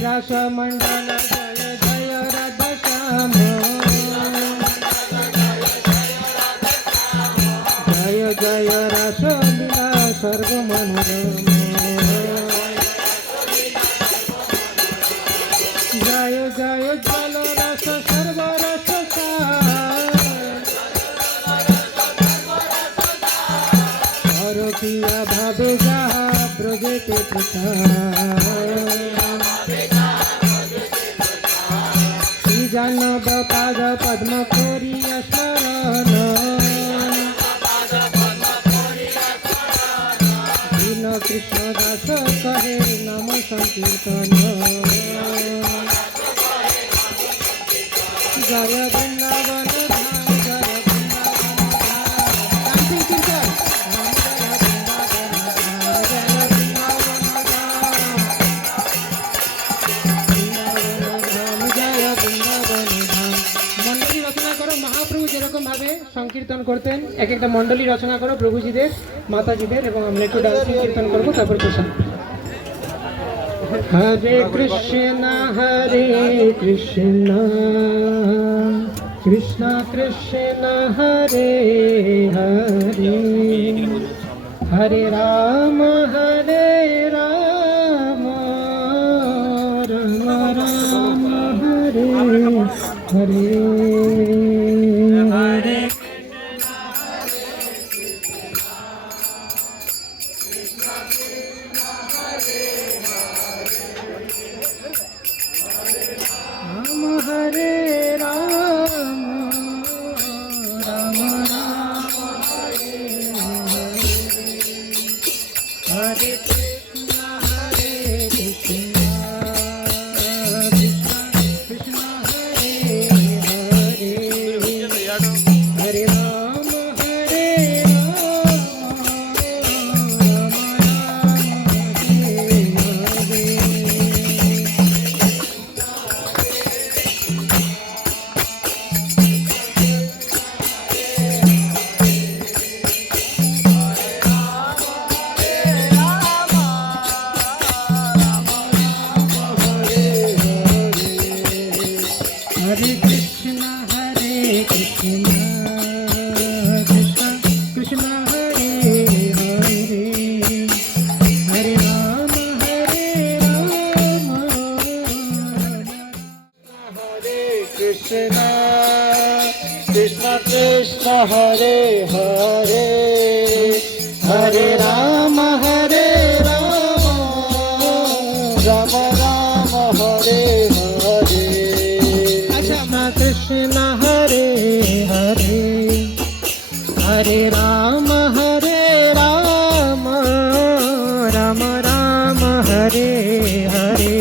रास मंडल जय जय राधा श्याम जय जय रास लीला सर्व मनोरम जय जय जल रस सर्व रस और किया भावे जहा ब्रजे के प्रसाद जानव पाद पद्म कोरिय शरण दीन कृष्ण दास कहे नाम संकीर्तन जय वृंदावन धाम जय वृंदावन धाम कीर्तन महाप्रभु যেরকম ভাবে সংকীর্তন করতেন এক একটা মণ্ডলী রচনা করো প্রভুজিদের মাতাজিদের এবং আমরা একটু ডান্স কীর্তন করবো তারপর প্রসাদ হরে কৃষ্ণ কৃষ্ণ কৃষ্ণ হরে হরে হরে রাম রাম রাম রাম হরে হরে हरे राम राम राम हरे हरे कृष्ण कृष्ण कृष्ण हरे हरे हरे राम राम हरे हरे हरे कृष्ण कृष्ण कृष्ण हरे हरे हरे राम हरे कृष्ण कृष्ण कृष्ण हरे हरे हरे राम राम राम हरे हरे कृष्ण हरे हरे हरे राम राम राम हरे हरे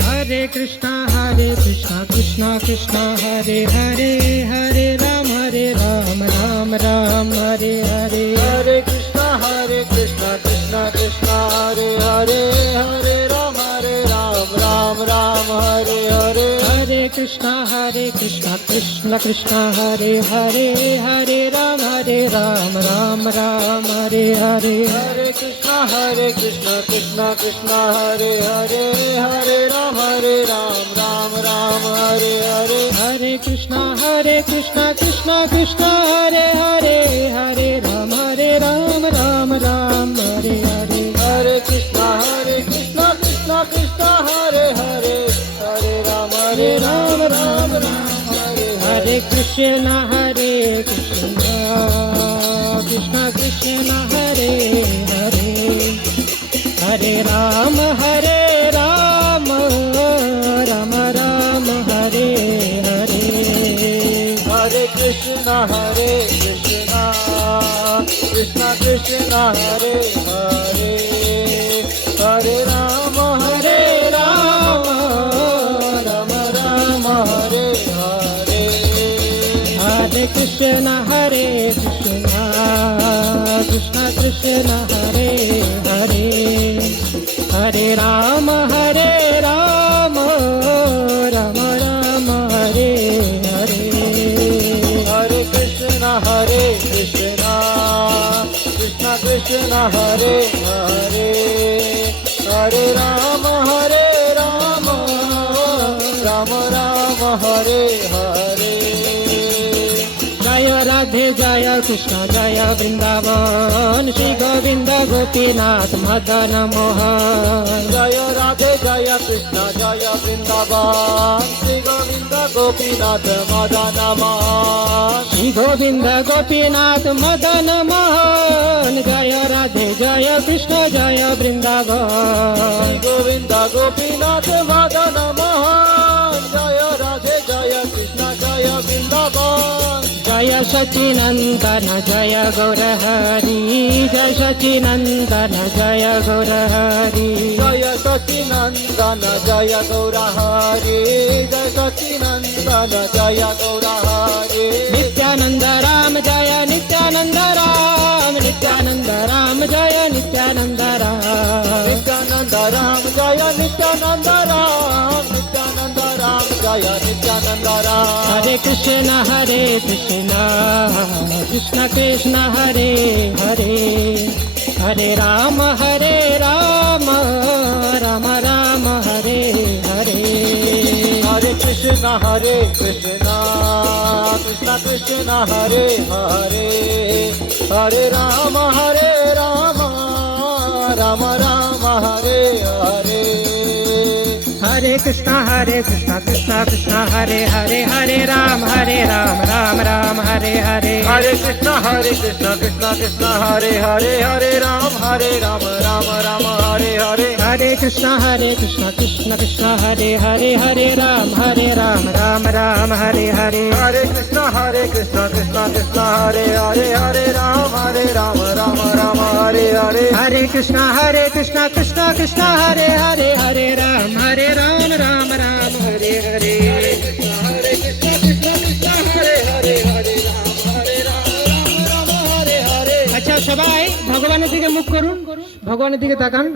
हरे कृष्ण कृष्ण कृष्ण हरे हरे हरे राम राम राम हरे हरे हरे कृष्ण कृष्ण कृष्ण हरे हरे हरे राम राम राम हरे हरे हरे कृष्ण कृष्ण कृष्ण हरे हरे हरे राम राम राम हरे हरे हरे कृष्ण कृष्ण कृष्ण हरे हरे हरे राम राम राम हरे हरे हरे कृष्ण कृष्ण कृष्ण हरे हरे हरे राम राम राम हरे हरे हरे कृष्ण कृष्ण कृष्ण हरे हरे हरे राम राम हरे हरे कृष्ण कृष्ण कृष्ण हरे हरे हरे राम राम राम हरे हरे हरे कृष्ण कृष्ण कृष्ण हरे हरे हरे राम राम राम हरे हरे हरे कृष्ण कृष्ण कृष्ण हरे हरे हरे राम राम राम हरे हरे हरे कृष्ण कृष्ण कृष्ण हरे हरे हरे राम राम राम हरे हरे जय राधे जय कृष्ण जय वृंदावन श्री गोविंद गोपीनाथ मदन मोहन जय राधे जय कृष्ण जय वृंदावन श्री गोविंद गोपीनाथ मदन मोहन श्री गोविंद गोपीनाथ मदन मोहन जय राधे जय कृष्ण जय वृंदावन गोविंद गोपीनाथ मदन मोहन जय राधे जय कृष्ण जय वृंदावन जय सचिनंदन जय गौर हरि जय सचिनंदन जय गौर हरि जय सचिनंदन जय गौर हरि जय सचिनंदन जय गौर हरि नित्यानंद राम जय नित्यानंद राम नित्यानंद राम जय नित्यानंद राम नित्यानंद राम जय नित्यानंद राम नित्यानंद राम जय नित्यानंद राम हरे कृष्ण कृष्ण कृष्ण हरे हरे हरे राम राम राम हरे हरे हरे कृष्ण कृष्ण कृष्ण हरे हरे हरे राम राम राम हरे हरे हरे कृष्ण कृष्ण कृष्ण हरे हरे हरे राम राम हरे हरे हरे कृष्ण कृष्ण कृष्ण हरे हरे हरे राम राम हरे हरे हरे कृष्ण कृष्ण कृष्ण हरे हरे हरे राम राम हरे हरे हरे कृष्ण कृष्ण कृष्ण हरे हरे हरे राम राम हरे हरे हरे कृष्ण कृष्ण कृष्ण हरे हरे हरे राम राम हरे हरे আচ্ছা সবাই ভগবানের দিকে মুখ করুন ভগবানের দিকে তাকান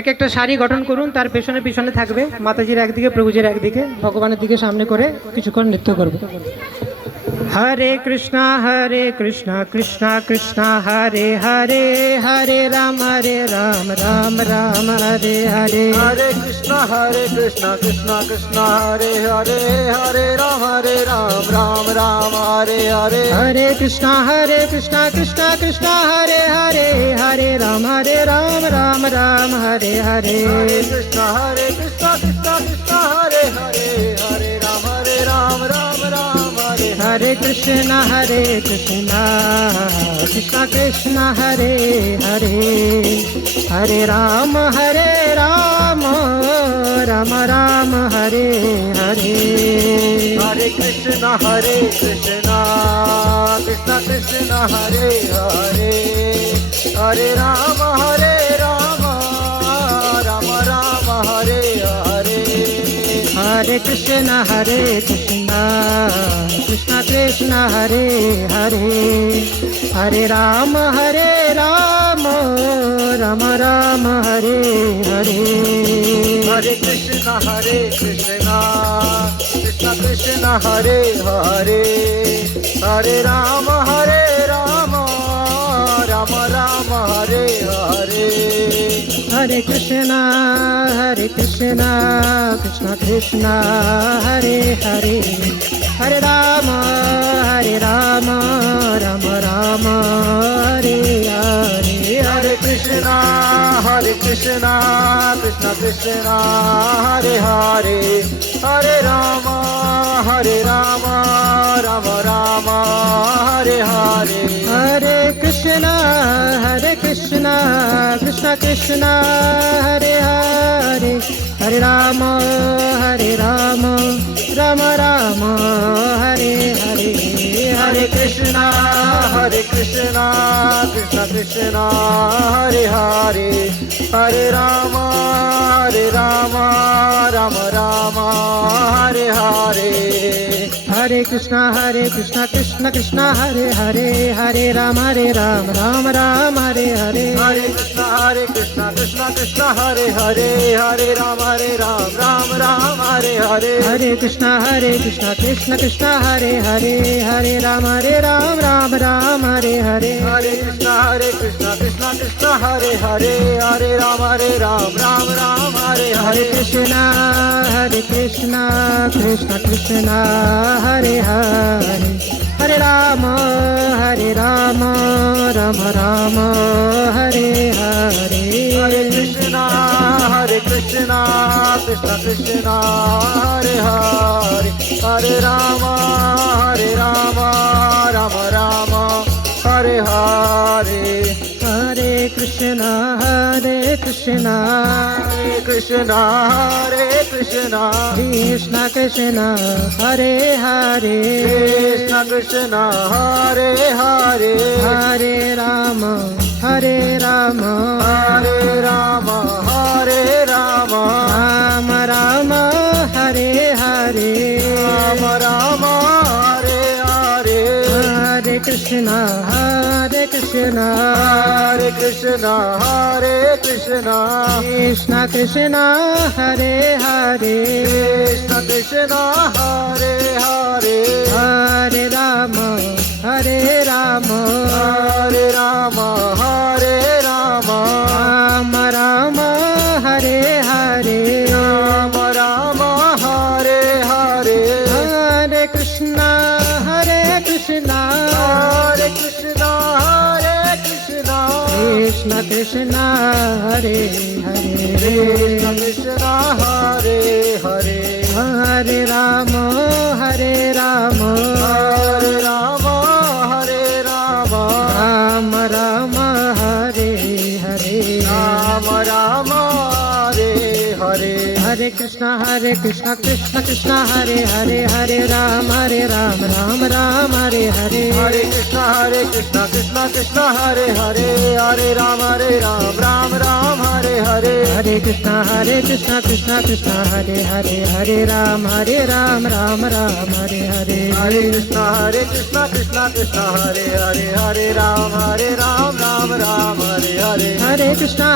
এক একটা সারি গঠন করুন তার পেছনে পিছনে থাকবে মাতাজির একদিকে প্রভুজির একদিকে ভগবানের দিকে সামনে করে কিছুক্ষণ নৃত্য করবে हरे Krishna Krishna Krishna Hare Hare Hare Ram Ram Ram Hare Hare Hare Krishna Krishna Krishna Hare Hare Hare Ram Ram Hare Hare Hare Krishna Krishna Krishna Hare Hare Hare Ram Ram Hare Hare Hare Krishna Krishna Krishna Hare Hare Hare Ram Ram Hare Hare Krishna Krishna Krishna Hare Hare Hare Ram Ram Ram Hare Hare Hare Krishna Krishna Krishna Hare Hare Hare Ram Ram Ram Hare Hare Hare Krishna Krishna Krishna Hare Hare Hare Rama Rama Rama Hare Hare Hare Krishna Krishna Krishna Hare Hare Hare Rama Rama Rama Hare Hare Hare Krishna Krishna Krishna Hare Hare Hare Rama Rama Rama Hare Hare Hare Krishna Krishna Krishna Hare Hare Hare Rama Rama Rama Hare Hare Hare Krishna Krishna Krishna Hare Hare Hare Rama Rama Rama Hare Hare Hare Krishna Krishna Krishna Hare Hare Hare Rama Rama Rama Hare Hare Hare Krishna Krishna Krishna Hare Hare Hare Rama Rama Rama Hare Hare Hare Krishna Krishna Krishna Hare Hare Hare Rama Rama Hare Hare Hare Krishna Krishna Krishna Hare Hare Hare Rama Rama Rama Hare Hare Hare Krishna Krishna Krishna Hare Hare Hare Rama Rama Hare Hare Hare Krishna Krishna Krishna Hare Hare Hare Rama Rama Rama Hare Hare Hare Krishna Krishna Krishna Hare Hare Hare Rama Rama Rama Hare Hare Hare Krishna Krishna Krishna Krishna Krishna Hare Hare Krishna Krishna Hare Hare Hare Rama Hare Rama Hare Rama Hare Rama Rama Rama Hare Hare Rama Rama Hare Hare Hare Krishna Krishna Hare Krishna Krishna Krishna Hare Hare Krishna Krishna Hare Hare Hare Rama Hare Rama Hare Rama Hare Rama Rama Rama Hare Hare Rama Rama Hare Hare Hare Krishna Krishna Hare Krishna Krishna Krishna Hare Hare Krishna Krishna Hare Hare Hare Rama Hare Rama Hare Rama Hare Rama Rama Rama Hare Hare Rama Rama Hare Hare Hare Krishna Krishna Krishna Hare Hare Hare Rama Rama Rama Hare Hare Hare Krishna Krishna Krishna Hare Hare Hare Rama Ram Hare Hare Hare Krishna Krishna Krishna Hare Hare Hare Rama Ram Hare Hare Hare Krishna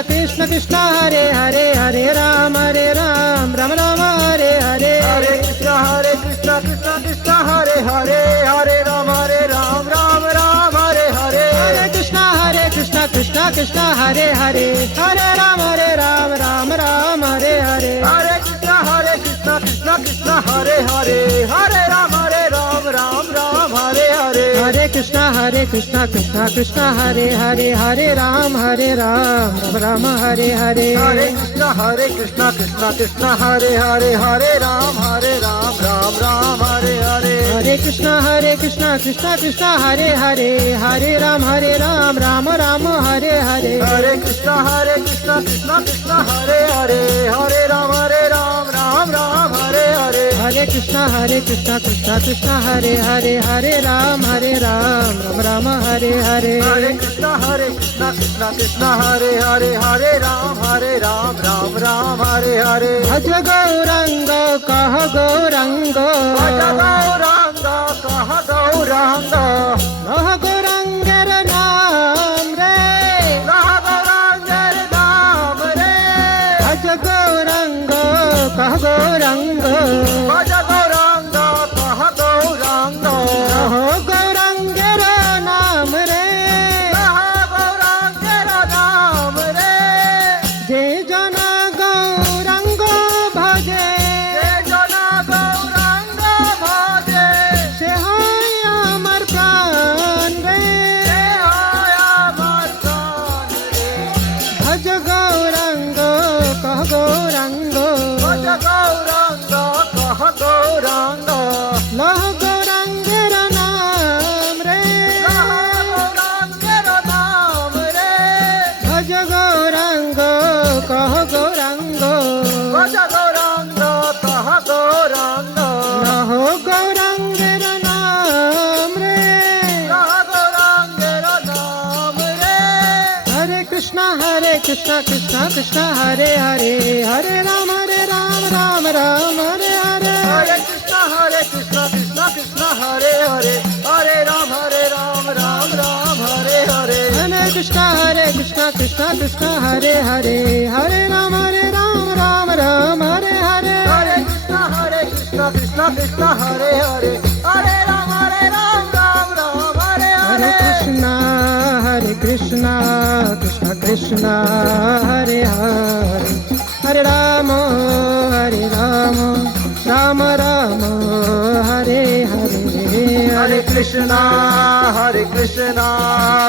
Krishna Krishna Hare Hare Hare Rama Ram Hare Hare Hare Krishna Krishna Krishna Hare Hare Hare Rama Ram Hare Hare Hare Krishna Krishna Krishna Hare Hare Hare Rama Ram Hare Hare Hare Krishna Krishna Krishna Hare Hare Hare Rama Ram Hare Hare Hare Krishna Krishna Krishna Hare Hare Hare Rama Ram Hare Hare Hare Krishna Krishna Krishna Hare Hare Hare Rama Ram Hare Hare Hare Krishna Krishna Krishna Hare Hare Hare Ram Ram Hare Hare Hare Krishna Krishna Krishna Hare Hare Hare Rama Ram Hare Hare Hare Krishna Krishna Krishna Hare Hare Hare Ram Ram Hare Hare Hare Krishna Krishna Krishna Hare Hare Hare Ram Ram Ram Hare Hare Hare Krishna Krishna Krishna Hare Hare Hare Ram Ram Ram Hare Hare Bhaj Gauranga Kaha Gauranga Bhaj Gauranga Kaha Gauranga Nah Gaurangar Naam Re Laha Gaurangar Naam Re Bhaj Gauranga Kaha Gauranga Bhaj Gauranga Kaha Gauranga Nah Gaurangar Naam Re Laha Gaurangar Naam Re Je Jana Gauranga Bhaje Je Jana Gauranga Bhaje Se Hai Amar Pran Re Se Hai Amar Pran Re Bhaj Gauranga Kaha Gauranga Bhaj Gauranga Kaha Gauranga Lah Gaurangar Naam Re Laha Gaurangar Naam Re Bhaj Gauranga Kaha Gauranga Bhaj Gauranga Kaha Gauranga Lah Gaurangar Naam Re Laha Gaurangar Naam Re Hare Krishna Krishna Krishna Hare Hare Hare Ram Ram Ram Hare Hare Hare Krishna Krishna Krishna Hare Hare Hare Ram Ram Ram Hare Hare Hare Krishna Krishna Krishna Hare Hare Hare Ram Ram Ram Hare Hare Hare Krishna Krishna Krishna Hare Hare Hare Ram Ram Ram Hare Hare Krishna Krishna Krishna Hare Hare Hare Ram Ram Ram Hare Hare Hare Krishna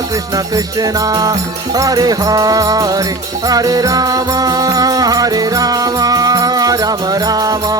Krishna Krishna Hare Hare Hare Rama Rama Rama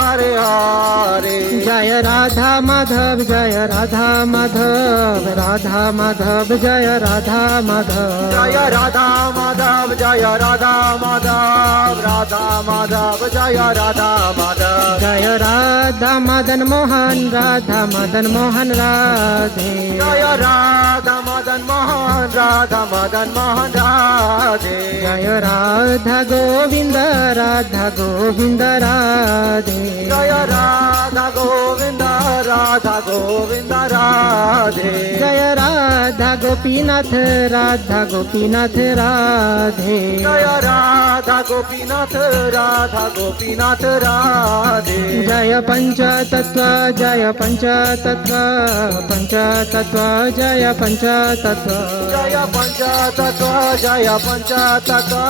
Hare Hare Jaya Radha Madhav Jaya Radha Madhav Radha Madhav Jaya Radha Madhav Jaya Radha Madhav Jaya Radha Madhav Radha Madhav Jaya Radha Madhav Jaya Radha Madan Mohan Radha Madan Mohan Radhe Jaya Radha Madan Mohan Radha Madan Mohan Radhe Jaya Radha Govinda Radha Govinda Radhe Jaya Radha Govinda Radha Govinda Radhe Jaya Radha Gopinath Radha Gopinath Radhe Jaya Radha Gopinath Radha Gopinath Radhe Jaya Pancha Tattva Jaya Pancha Tattva Pancha Tattva Jaya Pancha Tattva Jaya Pancha Tattva Jaya Pancha Tattva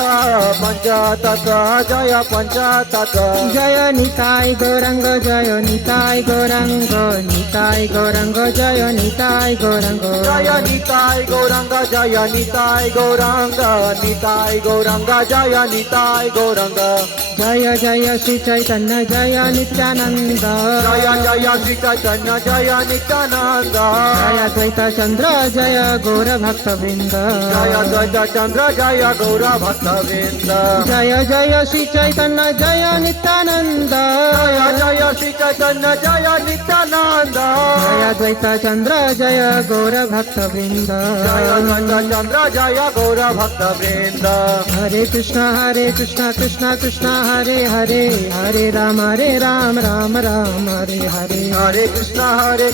Pancha Tattva Jaya Pancha Tattva Jaya Nitai Gauranga Jaya Nitai Gauranga Nitai Gauranga Jaya Nitai Gauranga Jaya Nitai Gauranga Jaya Nitai Gauranga Nitai Gauranga Jaya Nitai Gauranga Jaya Jaya Shri Chaitanya Jaya Nityananda Jaya Jaya Shri Chaitanya Jaya Nityananda Jaya Dvaita Chandra Jaya Gaura Bhakta Vrinda Jaya Dvaita Chandra Jaya Gaura Bhakta Vrinda Jaya Jaya Shri Chaitanya Jaya Nityananda Jaya Jaya Shri Chaitanya Jaya Nityananda Jaya Dvaita Chandra Jaya Gaura Bhakta Vrinda Jaya Dvaita Chandra Jaya Gaura Bhakta Vrinda Hare Krishna Krishna Krishna Hare Hare Hare Ram Ram Ram Hare Hare Hare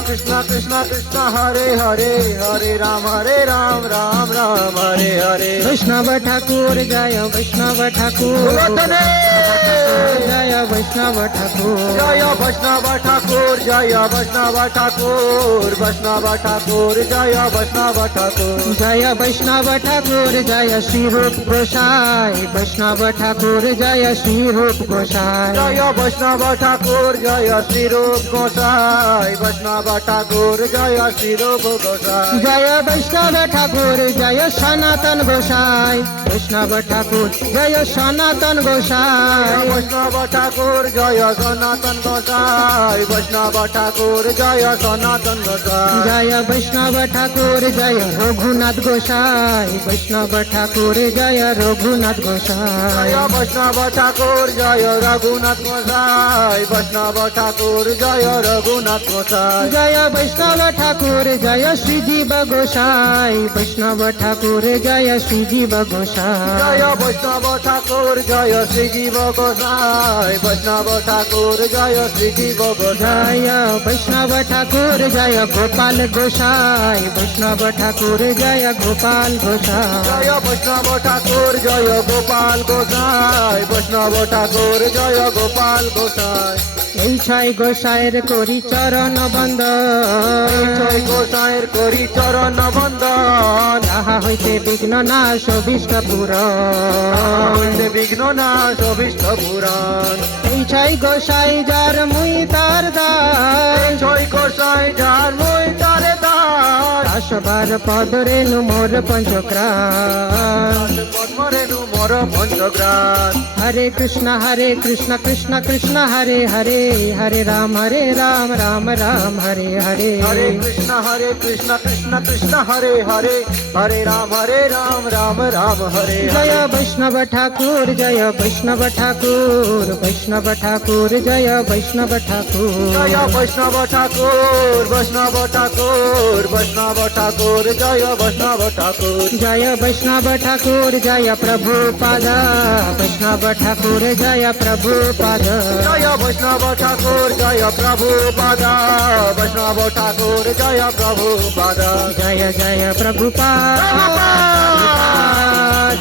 Krishna Krishna Krishna Hare Hare Hare Ram Ram Ram Hare Hare Vaishnava Thakur Jaya Vaishnava Thakur Vatane Jaya Vaishnava Thakur Jaya Vaishnava Thakur Jaya Vaishnava Thakur Vaishnava Thakur Jaya Vaishnava Thakur Jaya Vaishnava Thakur Jaya Shri Rup Gosai Vaishnava Thakur Jaya Shri Rup Gosai Jaya Vaishnava Thakur Jaya Shri Rup Gosai Vaishnava Thakur Jaya Shri Rup Gosai Jaya Vaishnava Thakur Jaya Sanatan Gosai Vaishnava Thakur Jaya Sanatan Gosai বৈষ্ণব ঠাকুর জয় সনাতন গোসাই বৈষ্ণব ঠাকুর জয় সনাতন গোসাই জয় বৈষ্ণব ঠাকুর জয় রঘুনাথ গোসাই বৈষ্ণব ঠাকুর জয় রঘুনাথ গোসাই জয় বৈষ্ণব ঠাকুর জয় রঘুনাথ গোসাই বৈষ্ণব ঠাকুর জয় রঘুনাথ গোসাই জয় বৈষ্ণব ঠাকুর জয় শ্রীজীব গোসাই বৈষ্ণব ঠাকুর জয় শ্রীজীব গোসাই জয় বৈষ্ণব ঠাকুর জয় শ্রীজীব গোসাই বৈষ্ণব ঠাকুর জয় শ্রীজীব গোসাই জয় বৈষ্ণব ঠাকুর জয় গোপাল গোসাই বৈষ্ণব ঠাকুর জয় গোপাল গোসাই জয় বৈষ্ণব ঠাকুর জয় গোপাল গোসাই বৈষ্ণব ঠাকুর জয় গোপাল গোসাই এই ছয় গোসাইয়ের করি চরণ বন্দ জয় গোসাইয়ের করি চরণ বন্দন তাহা হইতে বিঘ্ন নাশ অভীষ্ট পুরন বিঘ্ন নাশ অভীষ্ট পুরাণ এই ছয় গোসাই যার মুই তার দাস জয় গোসাই যার মই তারে দাস আসবার পদ রেণু মোর পঞ্চক্রাণ পদ্মরেণু মর পঞ্চগ্রাণ হরে কৃষ্ণ কৃষ্ণ কৃষ্ণ হরে হরে হরে রাম রাম রাম হরে হরে হরে কৃষ্ণ কৃষ্ণ কৃষ্ণ হরে হরে হরে রাম রাম রাম হরে জয় হরে বৈষ্ণব ঠাকুর জয় বৈষ্ণব ঠাকুর বৈষ্ণব ঠাকুর জয় বৈষ্ণব ঠাকুর জয় বৈষ্ণব ঠাকুর বৈষ্ণব ঠাকুর বৈষ্ণব ঠাকুর জয় বৈষ্ণব ঠাকুর জয় বৈষ্ণব ঠাকুর জয় প্রভু পাদ বৈষ্ণব ঠাকুর জয় প্রভু পাদ জয় বৈষ্ণব ঠাকুর জয় প্রভু পাদ বৈষ্ণব ঠাকুর জয় প্রভু পাদ জয় জয় প্রভু পাদ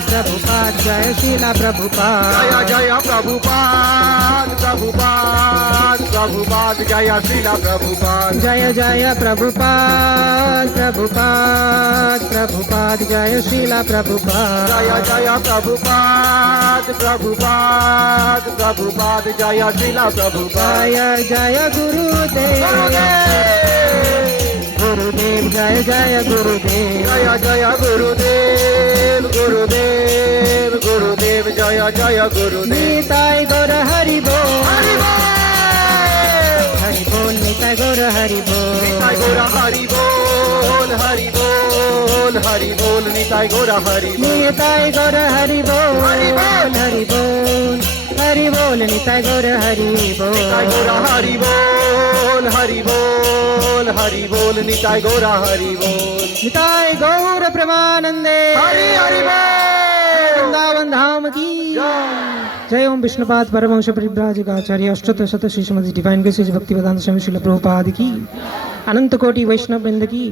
প্রভুপাদ জয় শিলা প্রভুপাদ জয় জয় প্রভুপাদ প্রভুপাদ প্রভুপাদ জয় শ্রীলা প্রভুপাদ জয় জয় প্রভুপাদ প্রভুপাদ প্রভুপাদ জয় শিলা প্রভুপাদ জয় জয় প্রভুপাদ প্রভুপাদ প্রভুপাদ জয় শ্রীলা প্রভুপাদ জয় জয় গুরুদেব গুরুদেব জয় জয় গুরুদেব জয় জয় গুরুদেব গুরুদেব গুরুদেব জয় জয় গুরুদেব নিতাই গৌর হরি বল হরি বল হরি বল নিতাই গৌর হরি বল নিতাই গৌর হরি বল হরি বল হরি বল নিতাই গৌর হরি বল নিতাই গৌর হরি বল হরি বল। হরি বল হরি বল নিতাই গৌর হরি বল নিতাই গৌর হরি বল হরি বল হরি বল নিতাই গৌর হরি বল নিতাই গৌর প্রেমাनंदे हरि हरि बोल वृंदावन धाम की जय ओम विष्णुपाद परमहंस परिव्राजक आचार्य अष्टोत्तर शत श्रीमती डिवाइन ग्रेसेस भक्तिवेदांत स्वामी श्रील प्रभुपाद की अनंत कोटि वैष्णव वृंद की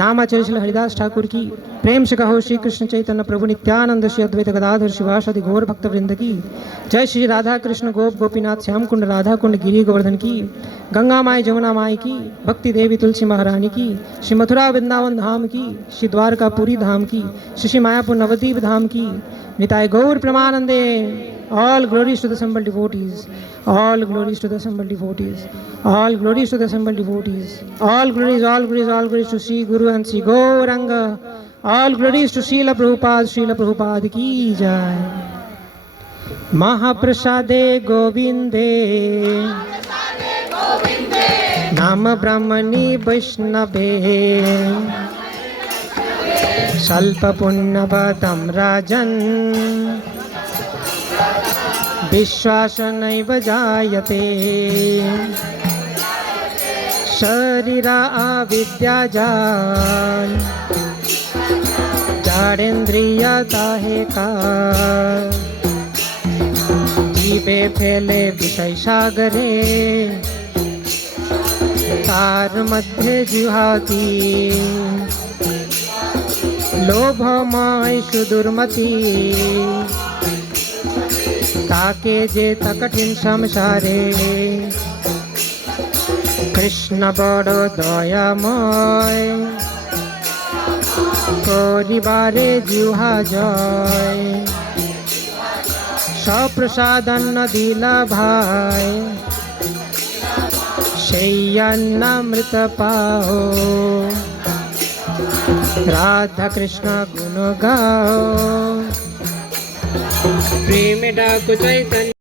नामाचार्य श्री हरिदास ठाकुर की प्रेम से कहो श्री कृष्ण चैतन्य प्रभु नित्यानंद श्री अद्वैत गदाधर शिवासादि गौर भक्त वृंद की जय श्री राधा कृष्ण गोप गोपीनाथ श्याम कुंड राधा कुंड गिरी गोवर्धन की गंगा माई जमुना माई की भक्ति देवी तुलसी महारानी की श्री मथुरा वृंदावन धाम की श्री द्वारकापुरी धाम की श्री मायापुर नवद्वीप धाम की निताय गौर प्रेमानंदे all glories to the assembled devotees all glories to the assembled devotees all glories to the assembled devotees all glories to Sri Guru and Sri Gauranga all glories to Srila Prabhupada ki jai Mahaprasade Govinde Nam Brahmani Vaishnave Salpa Punnavatam Rajan विश्वास नैव जायते शरीरा अविद्याजाल जाडेन्द्रियता है का जीवे फैले विषय सागरे तार मध्य जुहाती लोभमय सुदुर्मति ताके जेत कठिन संसारे कृष्ण बड़ दयामय करिबारे जुहा जय सप्रसादन्न दिला भाई সেই অন্নামৃত পাও রাধা কৃষ্ণ গুণ গাও প্রেমে ডাকো চৈতন্য